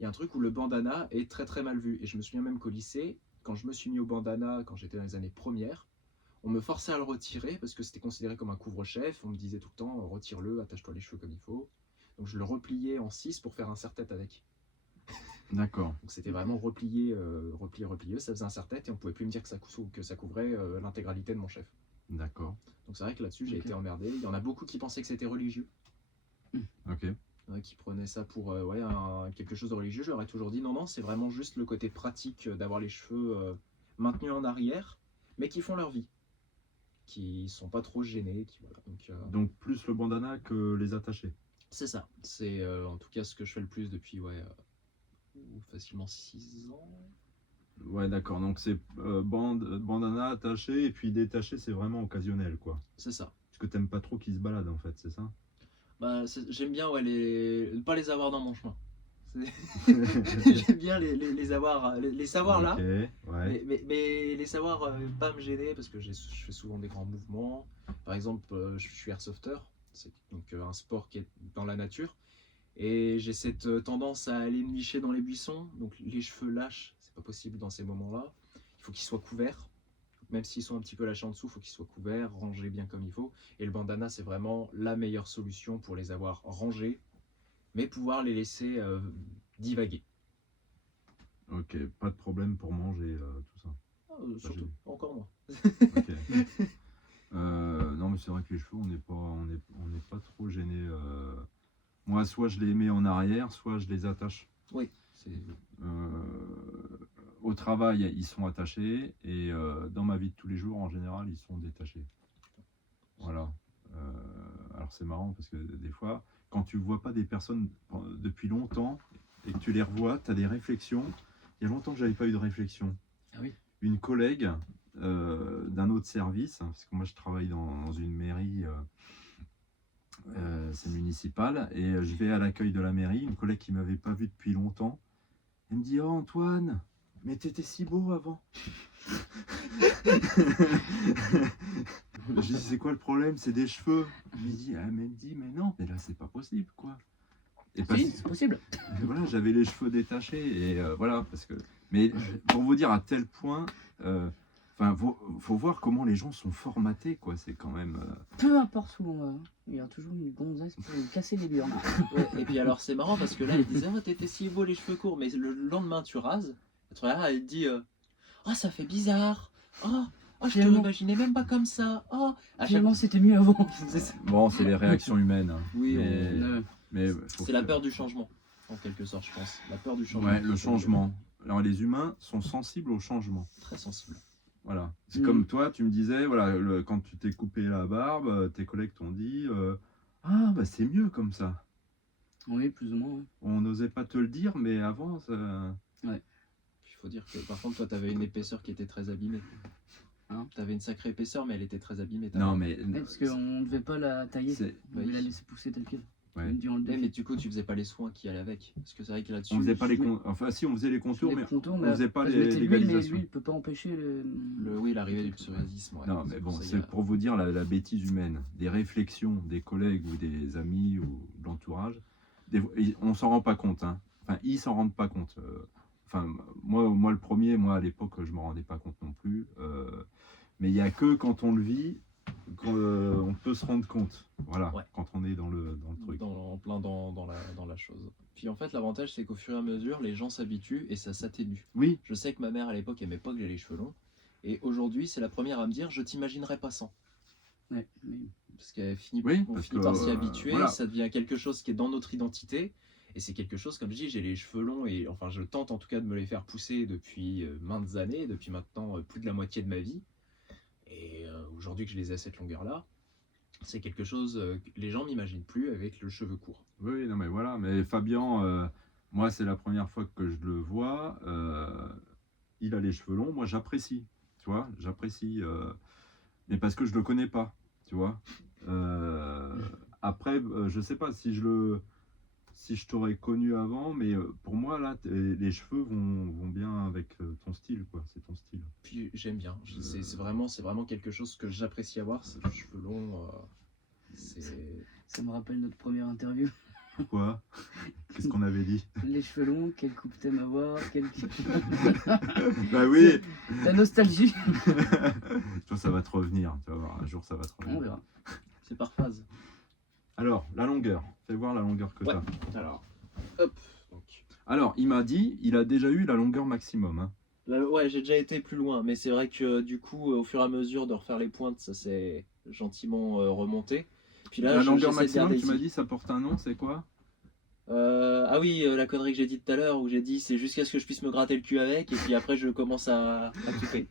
Il y a un truc où le bandana est très très mal vu. Et je me souviens même qu'au lycée, quand je me suis mis au bandana, quand j'étais dans les années premières, on me forçait à le retirer, parce que c'était considéré comme un couvre-chef. On me disait tout le temps, retire-le, attache-toi les cheveux comme il faut. Donc je le repliais en 6 pour faire un serre-tête avec. D'accord. Donc c'était vraiment replié, replié, ça faisait un serre-tête et on pouvait plus me dire que ça couvrait l'intégralité de mon chef. D'accord. Donc c'est vrai que là-dessus j'ai Ok. été emmerdé. Il y en a beaucoup qui pensaient que c'était religieux, Ok. qui prenaient ça pour quelque chose de religieux. Je leur ai toujours dit non, c'est vraiment juste le côté pratique d'avoir les cheveux maintenus en arrière, mais qui font leur vie, qui sont pas trop gênés. Voilà. Donc plus le bandana que les attachés. C'est ça. C'est en tout cas ce que je fais le plus depuis facilement 6 ans. Ouais, d'accord. Donc c'est bandana attaché et puis détaché, c'est vraiment occasionnel, quoi. C'est ça. Parce que t'aimes pas trop qu'ils se baladent en fait, c'est ça? Bah, j'aime bien ouais, ne pas les avoir dans mon chemin. J'aime bien les avoir, les savoir là, Ok, ouais. mais les savoir pas me gêner parce que je fais souvent des grands mouvements. Par exemple, je suis airsofter, c'est donc un sport qui est dans la nature. Et j'ai cette tendance à aller me nicher dans les buissons, donc les cheveux lâches, c'est pas possible dans ces moments-là. Il faut qu'ils soient couverts, même s'ils sont un petit peu lâchés en dessous, il faut qu'ils soient couverts, rangés bien comme il faut. Et le bandana, c'est vraiment la meilleure solution pour les avoir rangés, mais pouvoir les laisser divaguer. Ok, pas de problème pour manger tout ça. Surtout, encore moins. Ok. Non, mais c'est vrai que les cheveux, on n'est pas trop gêné. Moi, soit je les mets en arrière, soit je les attache. Oui, c'est Au travail, ils sont attachés et dans ma vie de tous les jours, en général, ils sont détachés. Voilà. Alors c'est marrant parce que des fois, quand tu vois pas des personnes depuis longtemps et que tu les revois, tu as des réflexions. Il y a longtemps que j'avais pas eu de réflexion. Ah oui. Une collègue d'un autre service, hein, parce que moi je travaille dans une mairie, c'est municipal, et je vais à l'accueil de la mairie, une collègue qui m'avait pas vu depuis longtemps, elle me dit: "Oh Antoine, mais t'étais si beau avant." Je dis: "C'est quoi le problème? C'est des cheveux." Je lui dis: "Ah, mais elle me dit, mais non, mais là c'est pas possible quoi." Et parce Si, c'est possible. voilà, j'avais les cheveux détachés et voilà, parce que. Mais pour vous dire à tel point, enfin, faut voir comment les gens sont formatés, quoi. C'est quand même. Peu importe où on va, il y a toujours une gonzesse pour lui casser les burnes. ouais, et puis alors c'est marrant parce que là, elle disait oh, t'étais si beau les cheveux courts, mais le lendemain tu rases, tu regardes, elle te dit oh ça fait bizarre, oh, oh je te Finalement. l'imaginais même pas comme ça, oh à chaque Finalement, c'était mieux avant. Bon, c'est les réactions humaines, hein. Oui, mais c'est la peur du changement, en quelque sorte, je pense. La peur du changement. Ouais, le changement. Alors les humains sont sensibles au changement. Très sensible. Voilà. C'est Mm. comme toi, tu me disais, voilà, quand tu t'es coupé la barbe, tes collègues t'ont dit, ah bah c'est mieux comme ça. Oui, plus ou moins. Ouais. On n'osait pas te le dire, mais avant, ça. Il faut dire que par contre, toi, t'avais une épaisseur qui était très abîmée. Hein, t'avais une sacrée épaisseur, mais elle était très abîmée. Non, mais. ouais, parce qu'on ne devait pas la tailler, on devait Oui. la laisser pousser telle quelle. Ouais. Même durant le Ouais, défi. mais du coup, tu faisais pas les soins qui allaient avec. Parce que c'est vrai que là-dessus. On faisait pas les Oui. enfin si, on faisait les contours, Les mais contours, on faisait pas je les mettais l'huile, mais légalisations. l'huile peut pas empêcher Oui, l'arrivée du psoriatisme. Ouais. Non, mais bon, pour ça, c'est pour vous dire la bêtise humaine, des réflexions des collègues ou des amis ou de l'entourage. On s'en rend pas compte, hein. Enfin, ils s'en rendent pas compte. Enfin, moi le premier, moi à l'époque, je me rendais pas compte non plus. Mais il y a que quand on le vit qu'on peut se rendre compte. Voilà, Ouais. quand on est dans le truc. en plein dans la chose. Puis en fait, l'avantage, c'est qu'au fur et à mesure, les gens s'habituent et ça s'atténue. Oui, Je sais que ma mère, à l'époque, aimait pas que j'ai les cheveux longs. Et aujourd'hui, c'est la première à me dire, je t'imaginerais pas sans. Ouais, mais Parce qu'elle finit, Oui, on parce finit que, par s'y habituer, voilà. ça devient quelque chose qui est dans notre identité. Et c'est quelque chose, comme je dis, j'ai les cheveux longs et enfin, je tente en tout cas de me les faire pousser depuis maintes années, depuis maintenant plus de la moitié de ma vie. Et aujourd'hui que je les ai à cette longueur-là, c'est quelque chose que les gens m'imaginent plus avec le cheveu court. oui, non mais voilà. Mais Fabien, moi c'est la première fois que je le vois. Il a les cheveux longs. Moi j'apprécie, tu vois, j'apprécie. Mais parce que je le connais pas, tu vois. Après, je sais pas si je t'aurais connu avant, mais pour moi là, les cheveux vont bien avec ton style, quoi. C'est ton style. Puis j'aime bien, c'est vraiment quelque chose que j'apprécie avoir, c'est les cheveux longs. ça me rappelle notre première interview. Quoi? Qu'est-ce qu'on avait dit? Les cheveux longs, quelle coupe t'aimes avoir, quelle... Bah oui. La nostalgie. Je pense que ça va te revenir. Tu vas voir, un jour ça va te On revenir. verra. C'est par phase. Alors, la longueur. Fais voir la longueur que Ouais. tu as. Alors, hop. Donc, Alors, il m'a dit, il a déjà eu la longueur maximum, hein. ouais, j'ai déjà été plus loin, mais c'est vrai que du coup, au fur et à mesure de refaire les pointes, ça s'est gentiment remonté. Puis là, La longueur j'essaie de maximum, garder tu m'as ici. dit, ça porte un nom, c'est quoi? Ah oui, la connerie que j'ai dit tout à l'heure, où j'ai dit c'est jusqu'à ce que je puisse me gratter le cul avec, et puis après je commence à couper.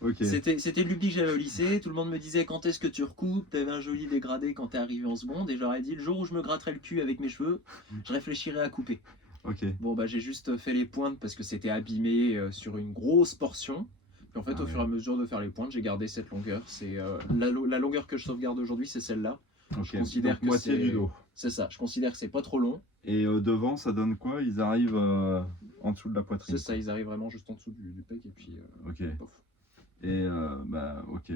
Ok. C'était l'oubli que j'avais au lycée, tout le monde me disait quand est-ce que tu recoupes, t'avais un joli dégradé quand t'es arrivé en seconde, et j'aurais dit le jour où je me gratterai le cul avec mes cheveux, je réfléchirai à couper. Ok. Bon bah j'ai juste fait les pointes parce que c'était abîmé sur une grosse portion. Puis en fait, Ah au fur et à mesure de faire les pointes, j'ai gardé cette longueur. C'est la longueur que je sauvegarde aujourd'hui, c'est celle-là. Ok. Je considère Donc, que moitié c'est du dos. c'est ça. Je considère que c'est pas trop long. Et devant, ça donne quoi? Ils arrivent en dessous de la poitrine. C'est ça, ils arrivent vraiment juste en dessous du pec et puis Ok. pof. Et bah ok.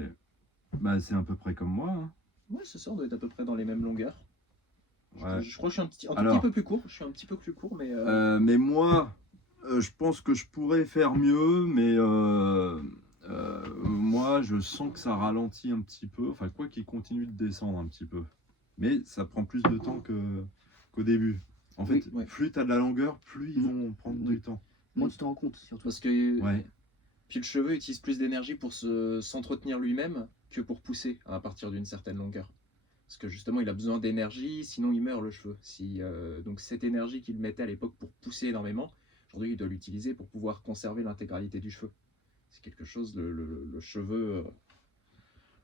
Bah c'est à peu près comme moi, hein. Ouais, c'est ça, on doit être à peu près dans les mêmes longueurs. Ouais. Je crois que je suis un tout Alors. petit peu plus court. Je suis un petit peu plus court, mais Mais moi, je pense que je pourrais faire mieux, mais moi, je sens que ça ralentit un petit peu. Enfin, quoi qu'il continue de descendre un petit peu. Mais ça prend plus de temps qu'au début. En fait, Oui, ouais. plus tu as de la longueur, plus ils vont prendre Oui. du temps. Moi, tu t'en rends compte surtout. parce que Ouais. puis le cheveu utilise plus d'énergie pour s'entretenir lui-même que pour pousser à partir d'une certaine longueur. Parce que justement, il a besoin d'énergie, sinon il meurt le cheveu. Donc cette énergie qu'il mettait à l'époque pour pousser énormément, aujourd'hui il doit l'utiliser pour pouvoir conserver l'intégralité du cheveu. C'est quelque chose, le cheveu,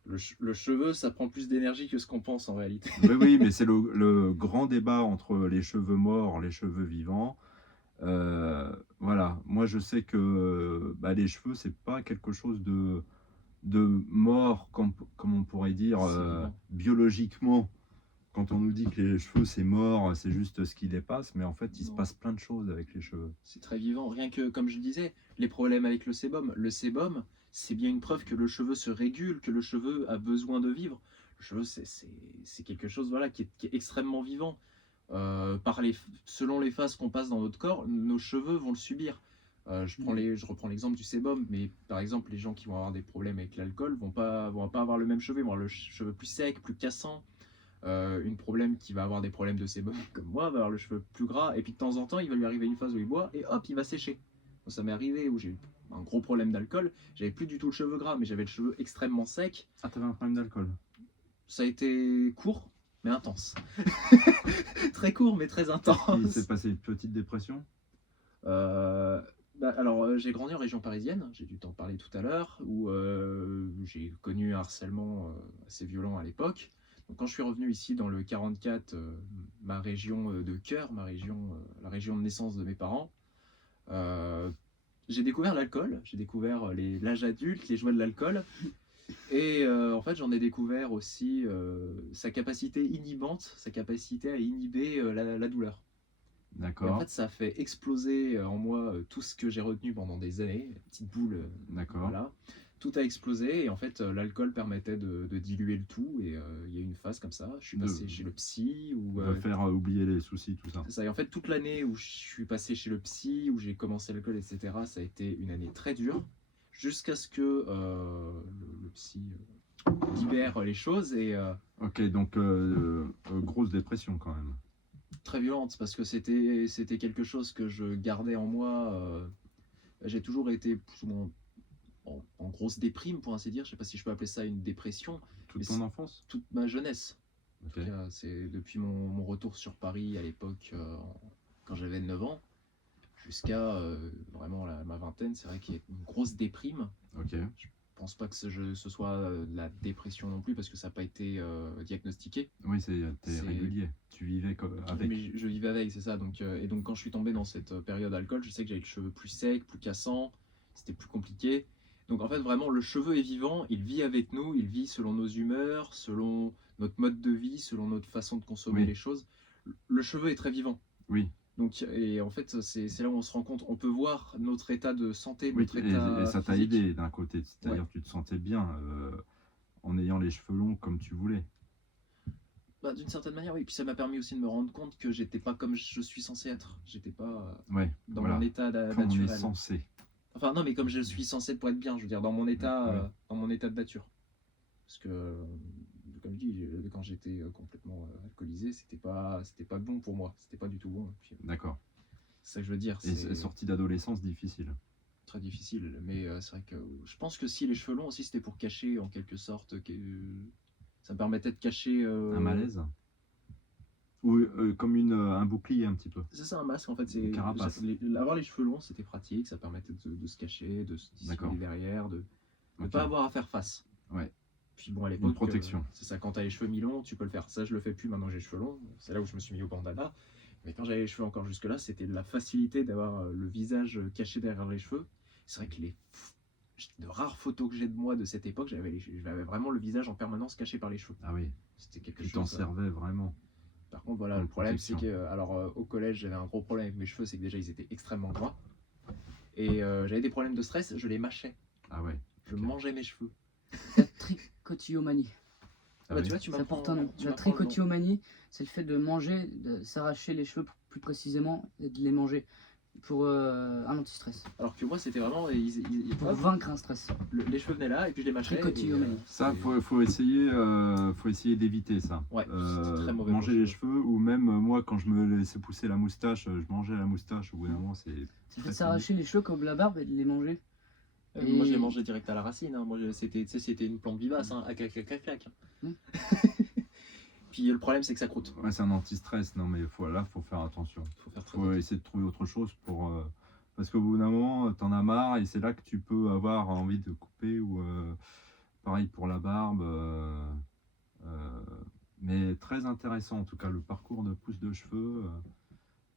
le cheveu, ça prend plus d'énergie que ce qu'on pense en réalité. Oui, oui, mais c'est le grand débat entre les cheveux morts, les cheveux vivants. Voilà, moi je sais que bah, les cheveux, c'est pas quelque chose de mort, comme on pourrait dire C'est vivant. biologiquement. Quand on nous dit que les cheveux c'est mort, c'est juste ce qui dépasse, mais en fait il se Non. passe plein de choses avec les cheveux. C'est très vivant. Rien que, comme je disais, les problèmes avec le sébum. Le sébum, c'est bien une preuve que le cheveu se régule, que le cheveu a besoin de vivre. Le cheveu, c'est quelque chose voilà, qui est extrêmement vivant. Selon les phases qu'on passe dans notre corps, nos cheveux vont le subir. Je reprends l'exemple du sébum, mais par exemple, les gens qui vont avoir des problèmes avec l'alcool vont pas avoir le même cheveu, ils vont avoir le cheveu plus sec, plus cassant. Une problème qui va avoir des problèmes de sébum comme moi va avoir le cheveu plus gras, et puis de temps en temps il va lui arriver une phase où il boit et hop il va sécher. Moi, ça m'est arrivé où j'ai eu un gros problème d'alcool, j'avais plus du tout le cheveu gras mais j'avais le cheveu extrêmement sec. Ah, t'avais un problème d'alcool? Ça a été court mais intense. Très court mais très Il intense. s'est passé une petite dépression? J'ai grandi en région parisienne, j'ai dû t'en parler tout à l'heure, où j'ai connu un harcèlement assez violent à l'époque. Donc, quand je suis revenu ici dans le 44, ma région de cœur, la région de naissance de mes parents, j'ai découvert l'alcool, j'ai découvert l'âge adulte, les joies de l'alcool, et en fait j'en ai découvert aussi sa capacité inhibante, sa capacité à inhiber la douleur. Et en D'accord, fait, ça a fait exploser en moi tout ce que j'ai retenu pendant des années, la petite boule, d'accord. voilà. Tout a explosé et en fait, l'alcool permettait de diluer le tout. Et il y a eu une phase comme ça. Je suis passé chez le psy. De faire oublier les soucis, tout ça. C'est ça. Et en fait, toute l'année où je suis passé chez le psy, où j'ai commencé l'alcool, etc., ça a été une année très dure. Jusqu'à ce que le psy libère les choses. Et Ok, donc grosse dépression quand même. très violente parce que c'était quelque chose que je gardais en moi. J'ai toujours été plus ou moins en grosse déprime, pour ainsi dire. Je sais pas si je peux appeler ça une dépression. Toute Mais ton enfance? toute ma jeunesse. En Ok. tout cas, c'est depuis mon retour sur Paris à l'époque, quand j'avais 9 ans, jusqu'à vraiment ma vingtaine. C'est vrai qu'il y a une grosse déprime. Ok. Je pense pas que ce soit de la dépression non plus parce que ça n'a pas été diagnostiqué. Oui, t'es C'est- régulier. Tu vivais avec. Mais je vivais avec, c'est ça. Donc, et donc quand je suis tombé dans cette période d'alcool, je sais que j'avais le cheveu plus sec, plus cassant, c'était plus compliqué. Donc en fait vraiment le cheveu est vivant, il vit avec nous, il vit selon nos humeurs, selon notre mode de vie, selon notre façon de consommer Oui. les choses. Le cheveu est très vivant. Oui. Donc, et en fait c'est là où on se rend compte, on peut voir notre état de santé, Oui, notre état et ça t'a physique. aidé d'un côté. C'est-à-dire que tu te sentais bien en ayant les cheveux longs comme tu voulais. Bah, d'une certaine manière, oui. Puis ça m'a permis aussi de me rendre compte que j'étais pas comme je suis censé être. J'étais pas Ouais, dans voilà. mon état Comme on est naturel. censé. Enfin non, mais comme je suis censé pour être bien, je veux dire dans mon état, dans mon état de nature. Parce que, comme je dis, quand j'étais complètement alcoolisé, c'était pas bon pour moi. C'était pas du tout bon. Et puis, D'accord. c'est ça que je veux dire. Et C'est sortie d'adolescence, difficile. très difficile. Mais c'est vrai que je pense que si les cheveux longs aussi, c'était pour cacher en quelque sorte. Ça me permettait de cacher. Un malaise? Ou comme un bouclier un petit peu. C'est ça un masque en fait. Une carapace. Avoir les cheveux longs, c'était pratique. Ça permettait de se cacher, de se D'accord. dissimuler derrière, de ne Ok. pas avoir à faire face. Ouais. Puis bon, à l'époque, protection. c'est ça, quand t'as les cheveux mi-longs, tu peux le faire. Ça, je le fais plus maintenant que j'ai les cheveux longs. C'est là où je me suis mis au bandana. Mais quand j'avais les cheveux encore jusque-là, c'était la facilité d'avoir le visage caché derrière les cheveux. C'est vrai que de rares photos que j'ai de moi de cette époque, j'avais vraiment le visage en permanence caché par les cheveux. Ah oui, C'était quelque tu t'en chose. servais vraiment. Par contre, voilà, Pour le problème, c'est protection. que, alors, au collège, j'avais un gros problème avec mes cheveux, c'est que déjà, ils étaient extrêmement gras. Et j'avais des problèmes de stress, je les mâchais. Ah ouais. Je Ok. mangeais mes cheveux. La trichotillomanie. Ah Bah, oui. tu vois, tu Ça m'apprends. porte un nom. tu La m'apprends le nom. trichotillomanie, c'est le fait de manger, de s'arracher les cheveux plus précisément et de les manger pour un anti-stress. Alors que moi, c'était vraiment. Pour hop, vaincre un stress. les cheveux venaient là, et puis je les mâchais. Trichotillomanie. Ça, c'est- faut essayer d'éviter ça. Ouais, c'est très mauvais Manger pour les les cheveux, ou même moi, quand je me laissais pousser la moustache, je mangeais la moustache. Au bout d'un moment, c'est C'est le fait très de s'arracher les cheveux comme la barbe et de les manger. Moi, je les Et- mangeais direct à la racine. Hein. Moi, c'était, tu sais, c'était une plante vivace. Hein. Clac, clac, clac, clac. Mm. Puis le problème, c'est que ça croûte. Ouais, c'est un anti-stress. Non, mais là, faut faire attention. Faut faire très Faut attention. essayer de trouver autre chose pour. Parce qu'au bout d'un moment, t'en as marre et c'est là que tu peux avoir envie de couper ou pareil pour la barbe. Euh, mais très intéressant en tout cas le parcours de pousse de cheveux.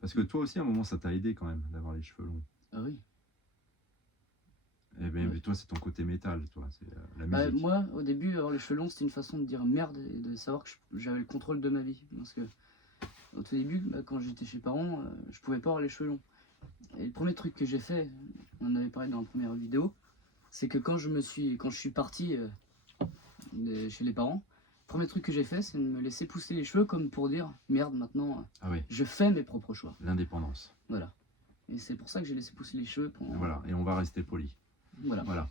Parce que toi aussi à un moment ça t'a aidé quand même d'avoir les cheveux longs. Ah oui. Et bien, Ouais. mais toi c'est ton côté métal, toi, c'est la Bah, musique. moi, au début, avoir les cheveux longs, c'était une façon de dire merde et de savoir que j'avais le contrôle de ma vie. Parce que, au tout début, bah, quand j'étais chez les parents, je pouvais pas avoir les cheveux longs. Et le premier truc que j'ai fait, on en avait parlé dans la première vidéo, c'est que quand je suis parti chez les parents, le premier truc que j'ai fait, c'est de me laisser pousser les cheveux comme pour dire merde, maintenant, Ah oui, je fais mes propres choix. l'indépendance. Voilà. Et c'est pour ça que j'ai laissé pousser les cheveux pendant. Voilà, et on va rester poli. Voilà. Voilà.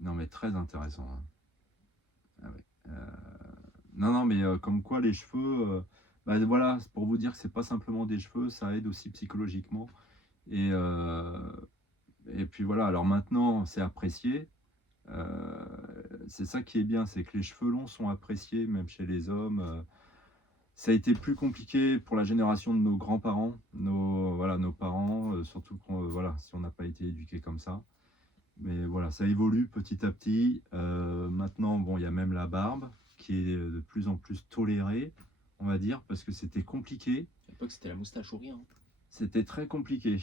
Non mais très intéressant. Hein. Ah ouais. Non mais comme quoi les cheveux, bah, voilà, c'est pour vous dire que c'est pas simplement des cheveux, ça aide aussi psychologiquement. Et, euh, et puis voilà, alors maintenant c'est apprécié. C'est ça qui est bien, c'est que les cheveux longs sont appréciés même chez les hommes. Ça a été plus compliqué pour la génération de nos grands-parents, nos parents, surtout quand, voilà, si on n'a pas été éduqué comme ça. Mais voilà, ça évolue petit à petit. Maintenant, bon, il y a même la barbe qui est de plus en plus tolérée, on va dire, parce que c'était compliqué. À l'époque, c'était la moustache ou rien. C'était très compliqué.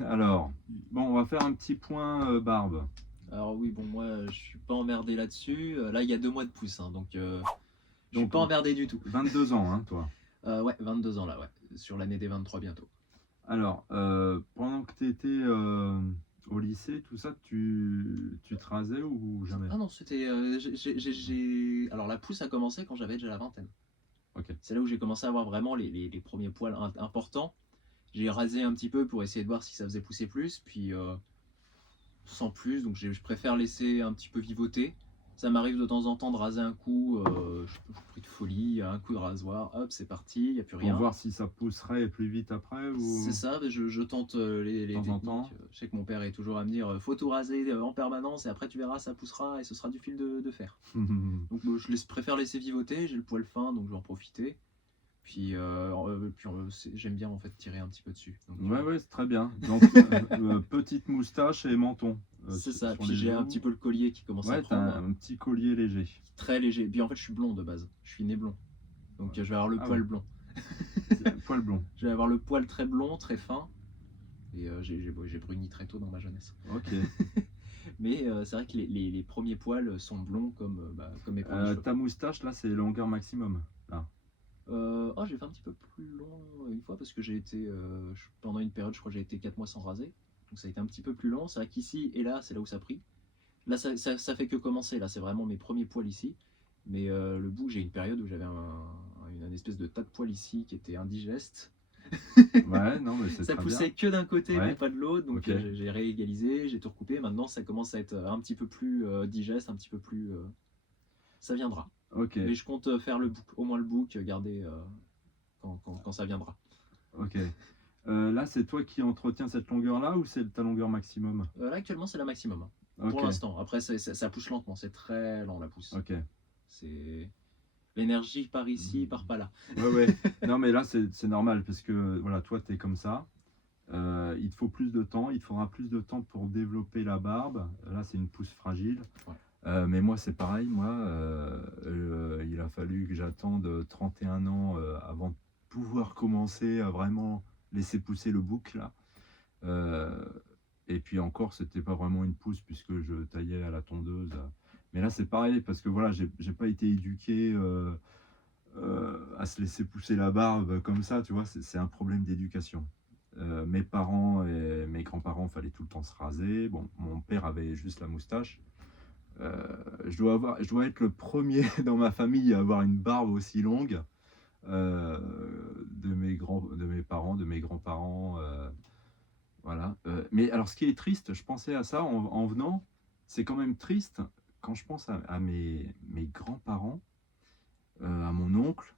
Alors, bon, on va faire un petit point barbe. Alors oui, bon, moi, je suis pas emmerdé là-dessus. Là, il y a 2 mois de pouce, hein, donc je suis Donc, pas emmerdé du tout. 22 ans, hein, toi. Ouais, 22 ans là, ouais. Sur l'année des 23 bientôt. Alors, pendant que tu étais au lycée, tout ça, tu te rasais ou jamais? Ah non, c'était. Alors la pousse a commencé quand j'avais déjà la vingtaine. Ok. C'est là où j'ai commencé à avoir vraiment les premiers poils importants. J'ai rasé un petit peu pour essayer de voir si ça faisait pousser plus, puis sans plus, donc je préfère laisser un petit peu vivoter. Ça m'arrive de temps en temps de raser un coup, je pris de folie, un coup de rasoir, hop, c'est parti, il n'y a plus Pour rien. voir si ça pousserait plus vite après ou... C'est ça, mais je tente les temps en techniques. temps. Je sais que mon père est toujours à me dire faut tout raser en permanence et après tu verras, ça poussera et ce sera du fil de fer. Donc préfère laisser vivoter, j'ai le poil fin donc je vais en profiter. Puis, j'aime bien en fait tirer un petit peu dessus. Donc, Ouais, c'est très bien. Donc, petite moustache et menton. c'est ça, sur puis les j'ai un joues. petit peu le collier qui commence à Ouais, t'as prendre. un petit collier léger. Très léger. Puis en fait, je suis blond de base. Je suis né blond. Donc je vais avoir le Ah poil ouais. blond. Poil blond. Je vais avoir le poil très blond, très fin. Et j'ai bruni très tôt dans ma jeunesse. Ok. Mais c'est vrai que les premiers poils sont blonds comme mes premiers cheveux. Ta moustache, là, c'est longueur maximum. Là. J'ai fait un petit peu plus long une fois parce que j'ai été, pendant une période, je crois que j'ai été 4 mois sans raser. Donc ça a été un petit peu plus long. C'est vrai qu'ici et là, c'est là où ça a pris. Là, ça fait que commencer. Là, c'est vraiment mes premiers poils ici. Mais le bout, j'ai une période où j'avais une espèce de tas de poils ici qui était indigeste. Ouais, non, mais c'est Ça très poussait que d'un côté, Ouais. mais pas de l'autre. Donc Ok. j'ai réégalisé, j'ai tout recoupé. Maintenant, ça commence à être un petit peu plus digeste, un petit peu plus. Ça viendra. bien. Ok. Mais je compte faire le book, au moins le book, garder quand ça viendra. Ok. Là, c'est toi qui entretiens cette longueur-là ou c'est ta longueur maximum? Là, actuellement, c'est la maximum. Hein, Ok. pour l'instant. Après, ça pousse lentement. C'est très lent la pousse. Ok. C'est l'énergie part ici, part pas là. Ouais. Non, mais là, c'est normal parce que voilà, toi, tu es comme ça. Il te faut plus de temps. Il te faudra plus de temps pour développer la barbe. Là, c'est une pousse fragile. Ouais. Mais moi, c'est pareil. Moi, il a fallu que j'attende 31 ans avant de pouvoir commencer à vraiment laisser pousser le bouc là. Et puis encore, c'était pas vraiment une pousse puisque je taillais à la tondeuse. Mais là, c'est pareil parce que voilà, j'ai pas été éduqué à se laisser pousser la barbe comme ça, tu vois. C'est un problème d'éducation. Mes parents et mes grands-parents, fallait tout le temps se raser. Bon, mon père avait juste la moustache. Je dois être le premier dans ma famille à avoir une barbe aussi longue euh, de mes parents, de mes grands-parents. Voilà. Mais alors, ce qui est triste, je pensais à ça en venant, c'est quand même triste quand je pense à mes grands-parents, à mon oncle,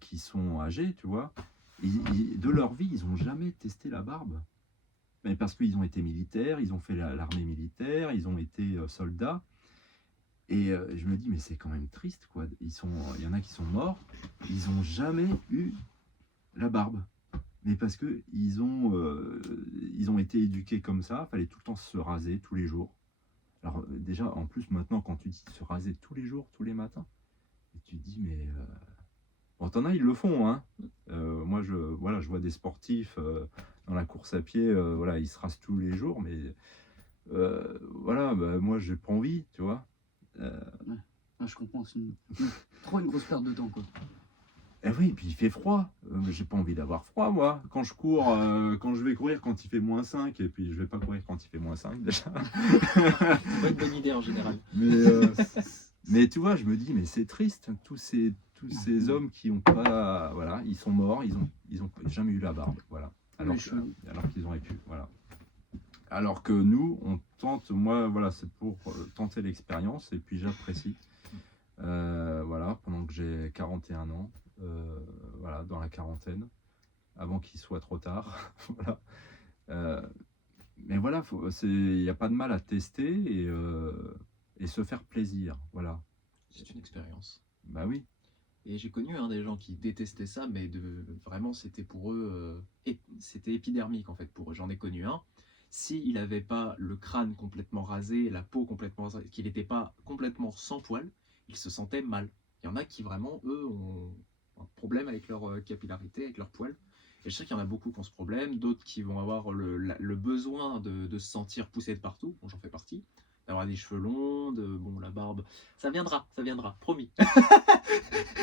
qui sont âgés, tu vois. De leur vie, ils n'ont jamais testé la barbe. Mais parce qu'ils ont été militaires, ils ont fait l'armée militaire, ils ont été soldats. Et je me dis, mais c'est quand même triste, quoi. Il y en a qui sont morts, ils n'ont jamais eu la barbe. Mais parce que ils ont été éduqués comme ça, fallait tout le temps se raser tous les jours. Alors déjà, en plus, maintenant, quand tu dis se raser tous les jours, tous les matins, et tu te dis, mais... Bon, t'en as, ils le font, hein. Moi, voilà, je vois des sportifs dans la course à pied, voilà, ils se rasent tous les jours, mais voilà, bah, moi, j'ai pas envie, tu vois. Ouais, je comprends, c'est trop une grosse perte de temps, quoi. Eh oui, puis il fait froid. J'ai pas envie d'avoir froid, moi. Quand je cours, quand je vais courir quand il fait -5, et puis je vais pas courir quand il fait -5 déjà. C'est pas une bonne idée en général. Mais tu vois, je me dis, mais c'est triste. Tous ces hommes qui ont pas. Voilà, ils sont morts, ils ont jamais eu la barbe. Voilà. Alors qu'ils auraient pu. Voilà. Alors que nous, on tente, moi, voilà, c'est pour tenter l'expérience, et puis j'apprécie. Voilà, pendant que j'ai 41 ans, voilà, dans la quarantaine, avant qu'il soit trop tard. Voilà. Mais voilà, il n'y a pas de mal à tester et se faire plaisir. Voilà. C'est une expérience. Bah oui. Et j'ai connu des gens qui détestaient ça, mais vraiment c'était pour eux, c'était épidermique en fait pour eux. J'en ai connu un. S'il n'avait pas le crâne complètement rasé, la peau complètement rasée, qu'il n'était pas complètement sans poils, il se sentait mal. Il y en a qui vraiment, eux, ont un problème avec leur capillarité, avec leurs poils. Et je sais qu'il y en a beaucoup qui ont ce problème, d'autres qui vont avoir le besoin de se sentir poussé de partout. Bon, j'en fais partie. D'avoir des cheveux longs, bon, la barbe. Ça viendra, promis.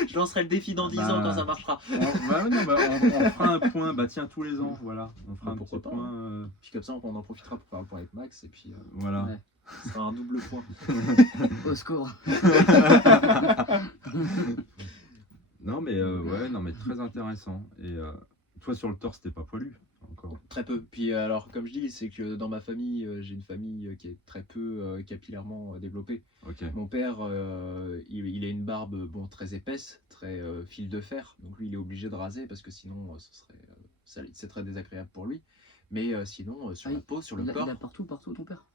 Je lancerai le défi dans 10 ans quand ça marchera. On fera un point, bah tiens, tous les ans, voilà. On fera un pourquoi petit pas, point. Puis comme ça, on en profitera pour faire un point avec Max, et puis Voilà. Ouais. ce sera un double point. Au secours. Non, mais ouais, non, mais très intéressant. Et toi, sur le torse, t'es pas poilu encore. Très peu. Puis alors, comme je dis, c'est que dans ma famille, j'ai une famille qui est très peu capillairement développée. Ok. Mon père, il a une barbe très épaisse, très fil de fer. Donc lui, il est obligé de raser parce que sinon, c'est très désagréable pour lui. Mais sinon, sur la peau, sur le corps, Il a partout ton père.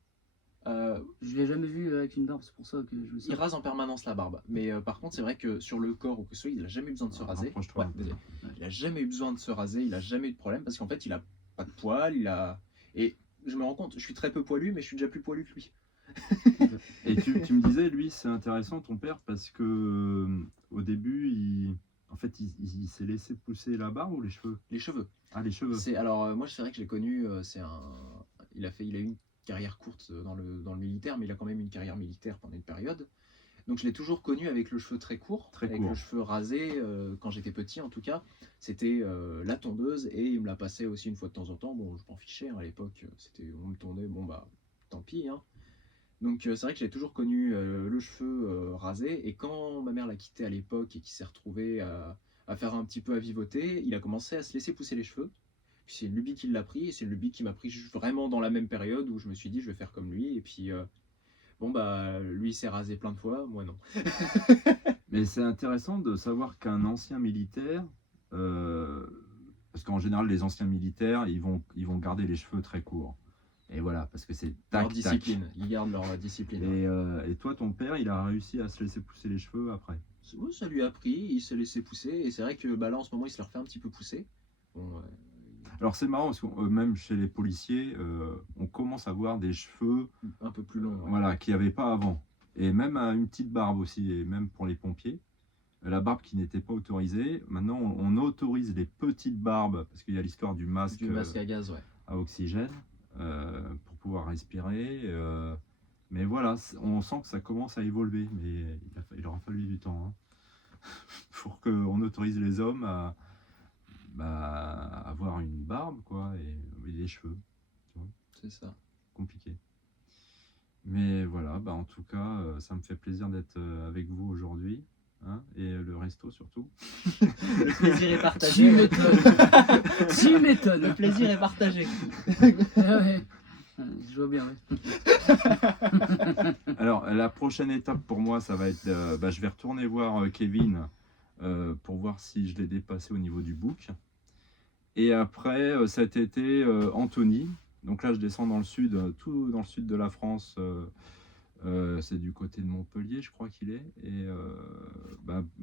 euh, Je l'ai jamais vu avec une barbe, c'est pour ça que je me suis. il rase en permanence la barbe. Mais par contre, c'est vrai que sur le corps ou que ce soit, il n'a jamais eu besoin de se raser. Rapproche-toi Ouais, un peu. désolé. Il n'a jamais eu besoin de se raser, il n'a jamais eu de problème parce qu'en fait, il a pas de poils, Et je me rends compte, je suis très peu poilu, mais je suis déjà plus poilu que lui. Et tu me disais, lui, c'est intéressant, ton père, parce que au début, il s'est laissé pousser la barbe ou les cheveux? Les cheveux. Ah, les cheveux. Alors moi, c'est vrai que je l'ai connu. Il a eu une carrière courte dans le militaire, mais il a quand même une carrière militaire pendant une période. Donc je l'ai toujours connu avec le cheveu très court, avec le cheveu rasé, quand j'étais petit en tout cas. C'était la tondeuse et il me la passait aussi une fois de temps en temps. Bon, je m'en fichais à l'époque, on me tournait, bon bah tant pis. Donc c'est vrai que j'ai toujours connu le cheveu rasé. Et quand ma mère l'a quitté à l'époque et qu'il s'est retrouvé à faire un petit peu à vivoter, il a commencé à se laisser pousser les cheveux. Puis c'est une lubie qui l'a pris et c'est une lubie qui m'a pris vraiment dans la même période où je me suis dit je vais faire comme lui. Et puis bon bah lui il s'est rasé plein de fois, moi non. Mais c'est intéressant de savoir qu'un ancien militaire, parce qu'en général les anciens militaires, ils vont garder les cheveux très courts. Et voilà, parce que c'est Leur tac, discipline, ils gardent leur discipline. Et toi, ton père, il a réussi à se laisser pousser les cheveux après. Ouais, ça lui a pris, il s'est laissé pousser. Et c'est vrai que là en ce moment il se leur fait un petit peu pousser. Bon, Alors c'est marrant parce que même chez les policiers, on commence à voir des cheveux un peu plus long. Ouais. voilà, qu'il n'y avait pas avant. Et même une petite barbe aussi, et même pour les pompiers. La barbe qui n'était pas autorisée. Maintenant, on autorise les petites barbes, parce qu'il y a l'histoire du masque Du masque à gaz, ouais. à oxygène, pour pouvoir respirer. Mais voilà, on sent que ça commence à évoluer, mais il aura fallu du temps, hein, pour qu'on autorise les hommes à avoir une barbe, quoi, et des cheveux. Tu vois, C'est ça. compliqué. Mais voilà, bah en tout cas, ça me fait plaisir d'être avec vous aujourd'hui, hein, et le resto surtout. Le plaisir est Tu partagé. m'étonnes. Tu m'étonnes. Le plaisir est partagé. Ah ouais. Je vois bien, ouais. Alors, la prochaine étape pour moi, ça va être, je vais retourner voir Kevin pour voir si je l'ai dépassé au niveau du book. Et après, cet été, Anthony. Donc là, je descends dans le sud, tout dans le sud de la France. C'est du côté de Montpellier, je crois qu'il est. Et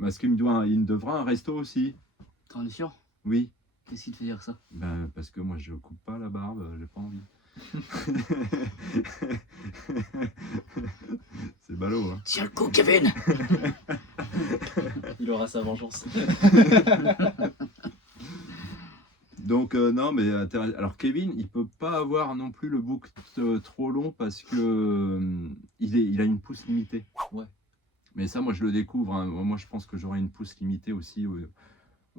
parce qu'il il me devra un resto aussi. T'en es sûr? Oui, Qu'est-ce qui te fait dire ça? parce que moi, je coupe pas la barbe, j'ai pas envie. C'est ballot, hein. Tiens le coup, Kevin! Il aura sa vengeance. Donc non, mais alors Kevin, il peut pas avoir non plus le book trop long parce que il a une pousse limitée. Ouais. Mais ça, moi, je le découvre, hein. Moi, je pense que j'aurai une pousse limitée aussi au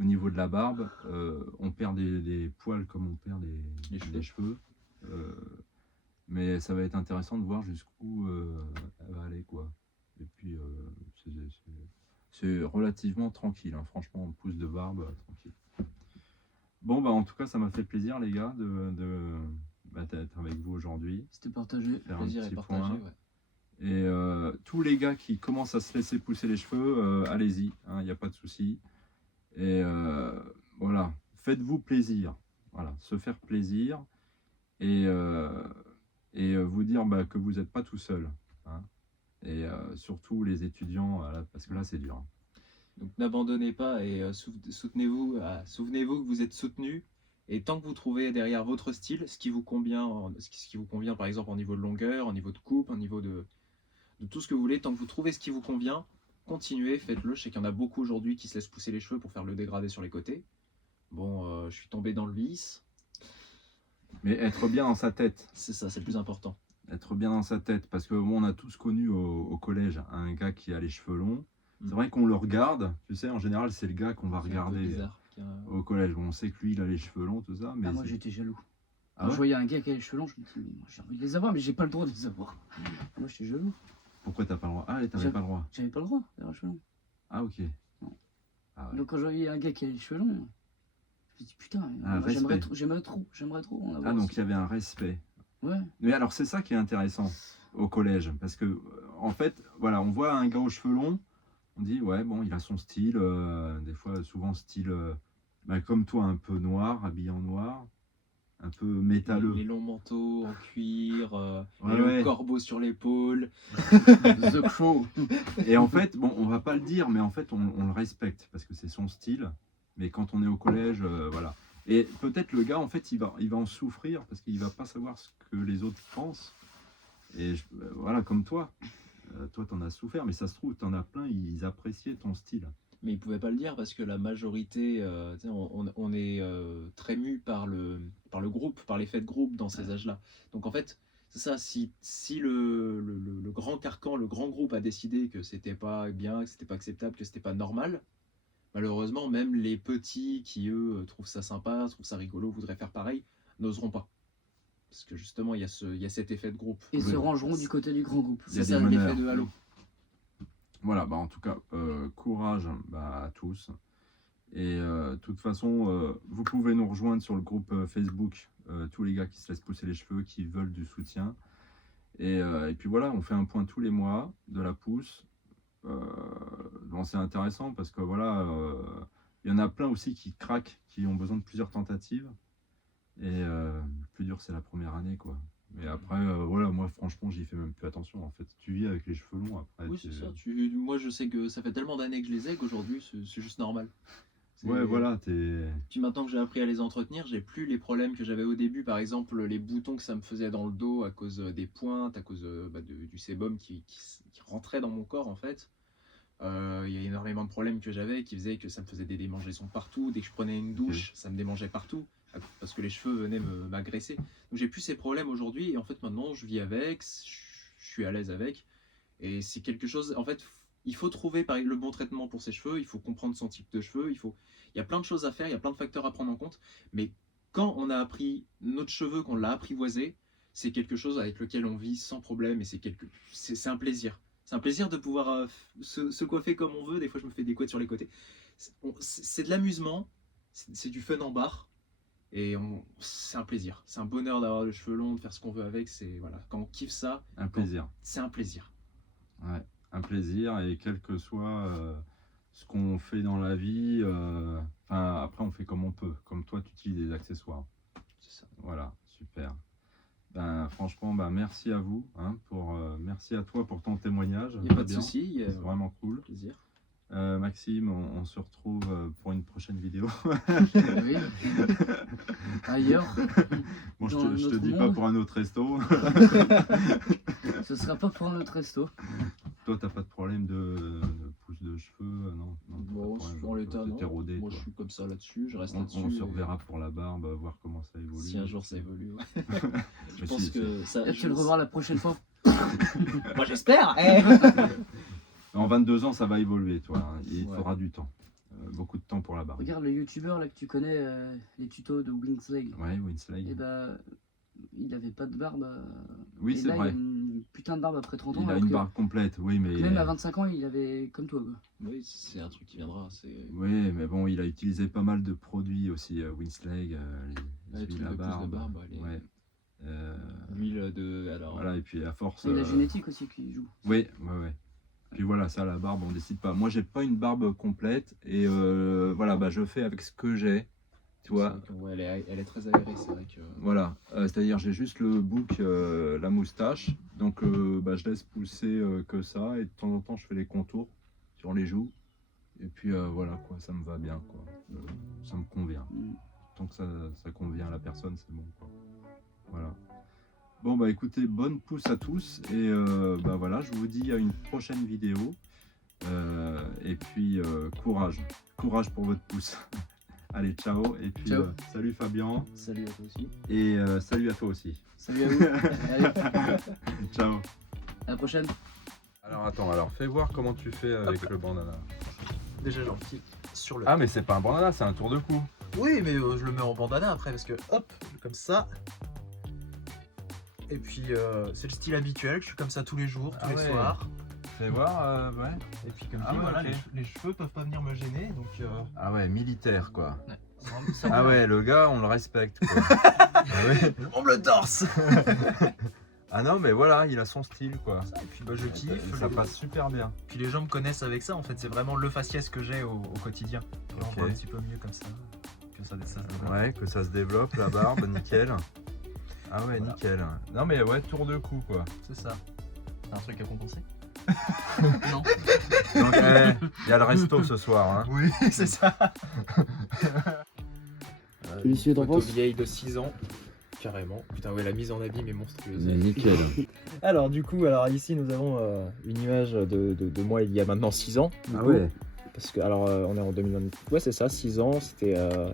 niveau de la barbe. On perd des poils comme on perd des cheveux. Mais ça va être intéressant de voir jusqu'où elle va aller, quoi. Et puis, c'est relativement tranquille, hein. Franchement, pousse de barbe, tranquille. Bon, bah en tout cas, ça m'a fait plaisir, les gars, d'être avec vous aujourd'hui. C'était partagé. Faire Le plaisir un est petit partagé, point. ouais. Et tous les gars qui commencent à se laisser pousser les cheveux, allez-y, il n'y a pas de souci. Et voilà, faites-vous plaisir. Voilà, se faire plaisir et vous dire que vous n'êtes pas tout seul, hein. Et surtout les étudiants, parce que là, c'est dur, hein. Donc n'abandonnez pas et soutenez-vous. Souvenez-vous que vous êtes soutenu. Et tant que vous trouvez derrière votre style, ce qui vous convient, ce qui vous convient par exemple en niveau de longueur, en niveau de coupe, en niveau de tout ce que vous voulez, tant que vous trouvez ce qui vous convient, continuez, faites-le. Je sais qu'il y en a beaucoup aujourd'hui qui se laissent pousser les cheveux pour faire le dégradé sur les côtés. Bon, je suis tombé dans le vice. Mais être bien dans sa tête. C'est ça, c'est le plus important. Être bien dans sa tête, parce que bon, on a tous connu au collège un gars qui a les cheveux longs. C'est vrai qu'on le regarde, tu sais, en général, c'est le gars qu'on va C'est un peu regarder bizarre. au collège. Bon, on sait que lui, il a les cheveux longs, tout ça, mais Ah, moi j'étais jaloux. Ah Quand ouais je voyais un gars qui a les cheveux longs, je me dis, mais moi j'ai envie de les avoir, mais j'ai pas le droit de les avoir. Moi j'étais jaloux. Pourquoi t'as pas le droit? Ah, t'avais J'aime- pas le droit. J'avais pas le droit d'avoir les cheveux longs. Ah, ok. Non. Ah ouais. Donc quand je voyais un gars qui a les cheveux longs, je me dis putain, Ah, moi, j'aimerais respect. j'aimerais trop en avoir. Ah, donc aussi. il y avait un respect. Ouais. Mais alors, c'est ça qui est intéressant au collège, parce que en fait, voilà, on voit un gars aux cheveux longs, on dit, ouais, bon, il a son style, des fois, souvent style, comme toi, un peu noir, habillé en noir, un peu métalleux. Les longs manteaux en cuir, Ouais, les ouais. longs corbeaux sur l'épaule. The Crow. Et en fait, bon, on va pas le dire, mais en fait, on le respecte parce que c'est son style. Mais quand on est au collège, voilà. Et peut-être le gars, en fait, il va en souffrir parce qu'il va pas savoir ce que les autres pensent. Et voilà, comme toi. Toi, t'en as souffert, mais ça se trouve, t'en as plein, ils appréciaient ton style. Mais ils pouvaient pas le dire parce que la majorité, tu sais, on est très mu par le groupe, par l'effet de groupe dans ces âges-là. Donc en fait, c'est ça, si le grand carcan, le grand groupe a décidé que c'était pas bien, que c'était pas acceptable, que c'était pas normal, malheureusement, même les petits qui, eux, trouvent ça sympa, trouvent ça rigolo, voudraient faire pareil, n'oseront pas. Parce que justement, il y a cet effet de groupe. Et se Ouais. rangeront du côté du grand groupe. Il y a C'est des ça l'effet meneurs. de halo. Voilà, en tout cas, courage à tous. Et de toute façon, vous pouvez nous rejoindre sur le groupe Facebook, tous les gars qui se laissent pousser les cheveux, qui veulent du soutien. Et puis voilà, on fait un point tous les mois de la pousse. Bon, c'est intéressant parce que voilà, il y en a plein aussi qui craquent, qui ont besoin de plusieurs tentatives. Et le plus dur, c'est la première année, quoi. Mais après, voilà, moi, franchement, j'y fais même plus attention. En fait, tu vis avec les cheveux longs après. Oui, c'est ça. Moi, je sais que ça fait tellement d'années que je les ai qu'aujourd'hui, c'est juste normal. Ouais, voilà, t'es. Puis maintenant que j'ai appris à les entretenir, j'ai plus les problèmes que j'avais au début. Par exemple, les boutons que ça me faisait dans le dos à cause des pointes, à cause du sébum qui rentrait dans mon corps, en fait. Il y a énormément de problèmes que j'avais qui faisaient que ça me faisait des démangeaisons partout. Dès que je prenais une douche, ça me démangeait partout parce que les cheveux venaient m'agresser. Donc j'ai plus ces problèmes aujourd'hui et en fait maintenant je vis avec, je suis à l'aise avec. Et c'est quelque chose, en fait, il faut trouver le bon traitement pour ses cheveux, il faut comprendre son type de cheveux, il y a plein de choses à faire, il y a plein de facteurs à prendre en compte. Mais quand on a appris notre cheveu, qu'on l'a apprivoisé, c'est quelque chose avec lequel on vit sans problème et c'est un plaisir. C'est un plaisir de pouvoir se coiffer comme on veut. Des fois, je me fais des couettes sur les côtés. C'est de l'amusement, c'est du fun en barre. Et c'est un plaisir. C'est un bonheur d'avoir les cheveux longs, de faire ce qu'on veut avec. Voilà, quand on kiffe ça, Un plaisir. c'est un plaisir. Ouais, un plaisir et quel que soit ce qu'on fait dans la vie, après on fait comme on peut. Comme toi, tu utilises des accessoires. C'est ça. Voilà, super. Franchement, merci à vous, hein, merci à toi pour ton témoignage. Il n'y a pas de souci. C'est vraiment cool. Plaisir. Maxime, on se retrouve pour une prochaine vidéo. Oui. Ailleurs. Bon, je Dans te notre dis monde. pas pour un autre resto. Ce sera pas pour notre resto. Toi, t'as pas de problème de pousse de cheveux, non, t'as pas de Bon, problème. dans l'état, T'es non. rodé, Moi, toi. je suis comme ça là-dessus. Je reste On là-dessus. se reverra pour la barbe, voir comment ça évolue. Si un jour ça évolue, ouais. Je Mais pense si, que ça. Peut-être tu le revoir la prochaine fois. Moi, j'espère. En 22 ans, ça va évoluer, toi. Hein. Il Ouais. faudra du temps. Beaucoup de temps pour la barbe. Regarde le youtubeur là que tu connais, les tutos de Wingslag. Ouais, Winsley. Et il avait pas de barbe. Oui, et c'est là, vrai. Il a une putain de barbe après 30 ans. Il a alors une que barbe complète, oui, mais. Même à 25 ans, il avait comme toi. Quoi. Oui, c'est un truc qui viendra. Oui, mais bon, il a utilisé pas mal de produits aussi, Winsley, les Les huiles trucs à de pousse de barbe. barbe, Ouais. L'huile de. Alors. Voilà, et puis à force. Et la génétique aussi qui joue. Oui, ouais. Puis voilà, ça, la barbe, on décide pas. Moi, j'ai pas une barbe complète et voilà, je fais avec ce que j'ai, tu vois. Ouais, elle est très aérée, c'est vrai que. Voilà, c'est-à-dire j'ai juste le bouc, la moustache, donc je laisse pousser que ça et de temps en temps je fais les contours sur les joues et puis voilà quoi, ça me va bien quoi, ça me convient. Tant que ça convient à la personne, c'est bon quoi. Voilà. Bon écoutez, bonne pousse à tous et voilà, je vous dis à une prochaine vidéo et puis courage pour votre pouce. Allez, ciao et puis Ciao. salut Fabien. Salut à toi aussi. Et salut à toi aussi. Salut à vous. Allez, Ciao. à la prochaine. Alors fais voir comment tu fais avec le bandana. Déjà gentil sur le. Ah mais c'est pas un bandana, c'est un tour de cou. Oui, mais je le mets en bandana après parce que hop, comme ça. Et puis c'est le style habituel, je suis comme ça tous les jours, tous Ah les ouais. soirs. Fais voir, ouais. Et puis comme Ah dit, ouais, voilà, ok. les cheveux peuvent pas venir me gêner, donc. Ah ouais, militaire quoi. Ça Ah ouais, le gars, on le respecte quoi. Ah ouais. Je bombe le torse. Ah non mais voilà, il a son style quoi. Et puis je kiffe. Ça passe super bien. Puis les gens me connaissent avec ça, en fait, c'est vraiment le faciès que j'ai au quotidien. Là, on voit Ok. un petit peu mieux comme ça. Que ça se développe. Ouais, que ça se développe, la barbe, nickel. Ah ouais, Voilà. nickel. Non mais ouais, tour de cou quoi. C'est ça. T'as un truc à compenser? Non. Donc il y a le resto ce soir. Hein. Oui, c'est ça. Monsieur, t'en Photo penses vieille de 6 ans. Carrément. Putain, ouais, la mise en abîme est monstrueuse. Nickel. Alors, du coup, ici, nous avons une image de moi il y a maintenant 6 ans. du Ah coup. ouais. Parce que, on est en 2020. Ouais, c'est ça, 6 ans. C'était à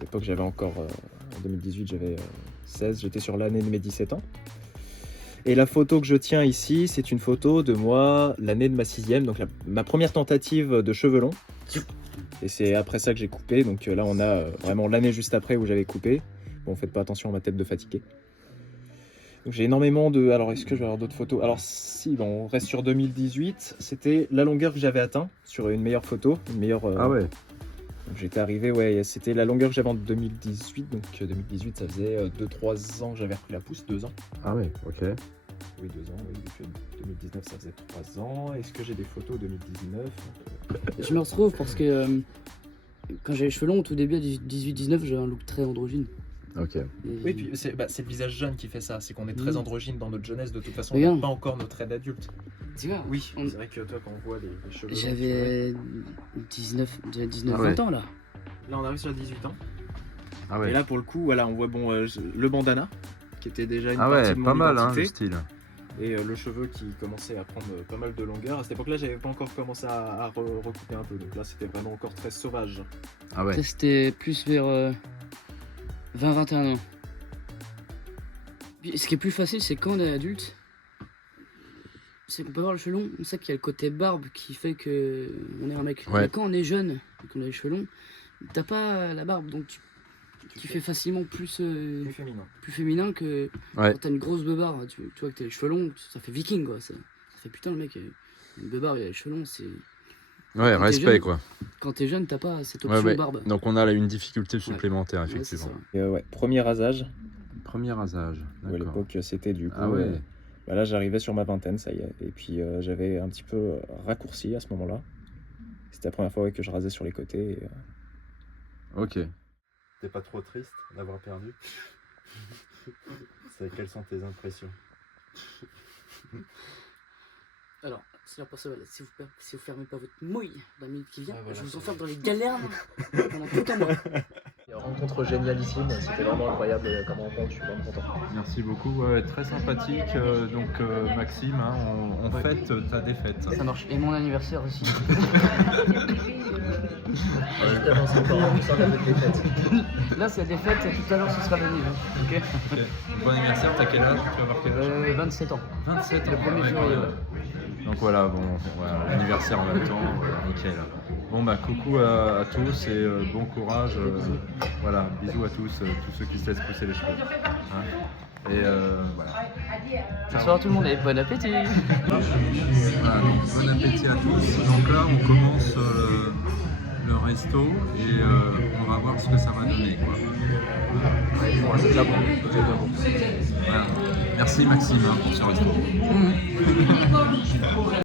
l'époque, j'avais encore. En 2018, j'avais 16. J'étais sur l'année de mes 17 ans. Et la photo que je tiens ici, c'est une photo de moi, l'année de ma 6e, donc ma première tentative de cheveux longs. Et c'est après ça que j'ai coupé. Donc là, on a vraiment l'année juste après où j'avais coupé. Bon, faites pas attention à ma tête de fatigué. Donc j'ai énormément de... Alors, est-ce que je vais avoir d'autres photos? Alors si, bon, on reste sur 2018. C'était la longueur que j'avais atteint sur une meilleure photo. Une meilleure, Ah ouais. donc j'étais arrivé, ouais, c'était la longueur que j'avais en 2018. Donc 2018, ça faisait 2-3 ans que j'avais repris la pousse, 2 ans. Ah ouais, ok. Oui, 2 ans, oui. Depuis 2019, ça faisait 3 ans. Est-ce que j'ai des photos 2019? Je me retrouve parce que quand j'avais les cheveux longs, au tout début, à 18-19, j'avais un look très androgyne. Ok. Et- Oui, puis c'est le visage jeune qui fait ça. C'est qu'on est très androgyne dans notre jeunesse. De toute façon, on Regarde. n'a pas encore nos traits d'adulte. Tu vois, Oui, on- c'est vrai que toi, quand on voit les cheveux. j'avais 19, Ah ouais. 20 ans là. Là, on arrive sur 18 ans. Ah ouais. Et là, pour le coup, voilà, on voit le bandana, qui était déjà une Ah partie ouais, de mon pas mal hein, identité. le style. Et le cheveu qui commençait à prendre pas mal de longueur. À cette époque-là, j'avais pas encore commencé à recouper un peu. Donc là, c'était vraiment encore très sauvage. Ah ouais. Ça, c'était plus vers 20-21 ans. Puis, ce qui est plus facile, c'est quand on est adulte, c'est qu'on peut avoir le cheveu long. On sait qu'il y a le côté barbe qui fait que on est un mec. Ouais. Mais quand on est jeune et qu'on a les cheveux longs, t'as pas la barbe, donc tu fais facilement plus féminin. plus féminin que Ouais. quand t'as une grosse beubare. Tu vois que t'as les cheveux longs, ça fait viking quoi. Ça fait putain le mec, une beubare, il a les cheveux longs, c'est. Ouais, Quand t'es respect jeune, quoi. Quand t'es jeune, t'as pas cette Ouais, option ouais. barbe. Donc on a là une difficulté supplémentaire, Ouais, c'est effectivement. ça. Et premier rasage. Premier rasage, Où à d'accord. l'époque, c'était du coup. Ah ouais. Là, j'arrivais sur ma vingtaine, ça y est. Et puis, j'avais un petit peu raccourci à ce moment-là. C'était la première fois que je rasais sur les côtés. Ok. T'es pas trop triste d'avoir perdu? Quelles sont tes impressions? Alors, c'est impossible, si vous fermez pas votre mouille dans la minute qui vient, Ah, voilà, je vous c'est enferme dans les galères pendant tout un mois. Rencontre génialissime, c'était vraiment incroyable comme rencontre, je suis vraiment content. Merci beaucoup, ouais, très sympathique. Maxime, hein, on fête ta défaite. Ça marche. Et mon anniversaire aussi. Là, c'est la défaite, et tout à l'heure, ce sera le livre. Ok. Ok. Bon anniversaire, t'as quel âge? Tu vas avoir quel âge? 27 ans. 27 ans. Le 1er février, ouais. Donc voilà, bon, voilà, l'anniversaire en même temps, voilà, nickel. Bon bah coucou à tous et bon courage. Voilà, bisous à tous ceux qui se laissent pousser les cheveux. Hein. Et voilà. Bonsoir à tout le monde et bon appétit. Voilà, donc bon appétit à tous. Donc là on commence le resto et on va voir ce que ça va donner quoi. C'est déjà bon. Voilà. Merci Maxime hein, pour ce resto.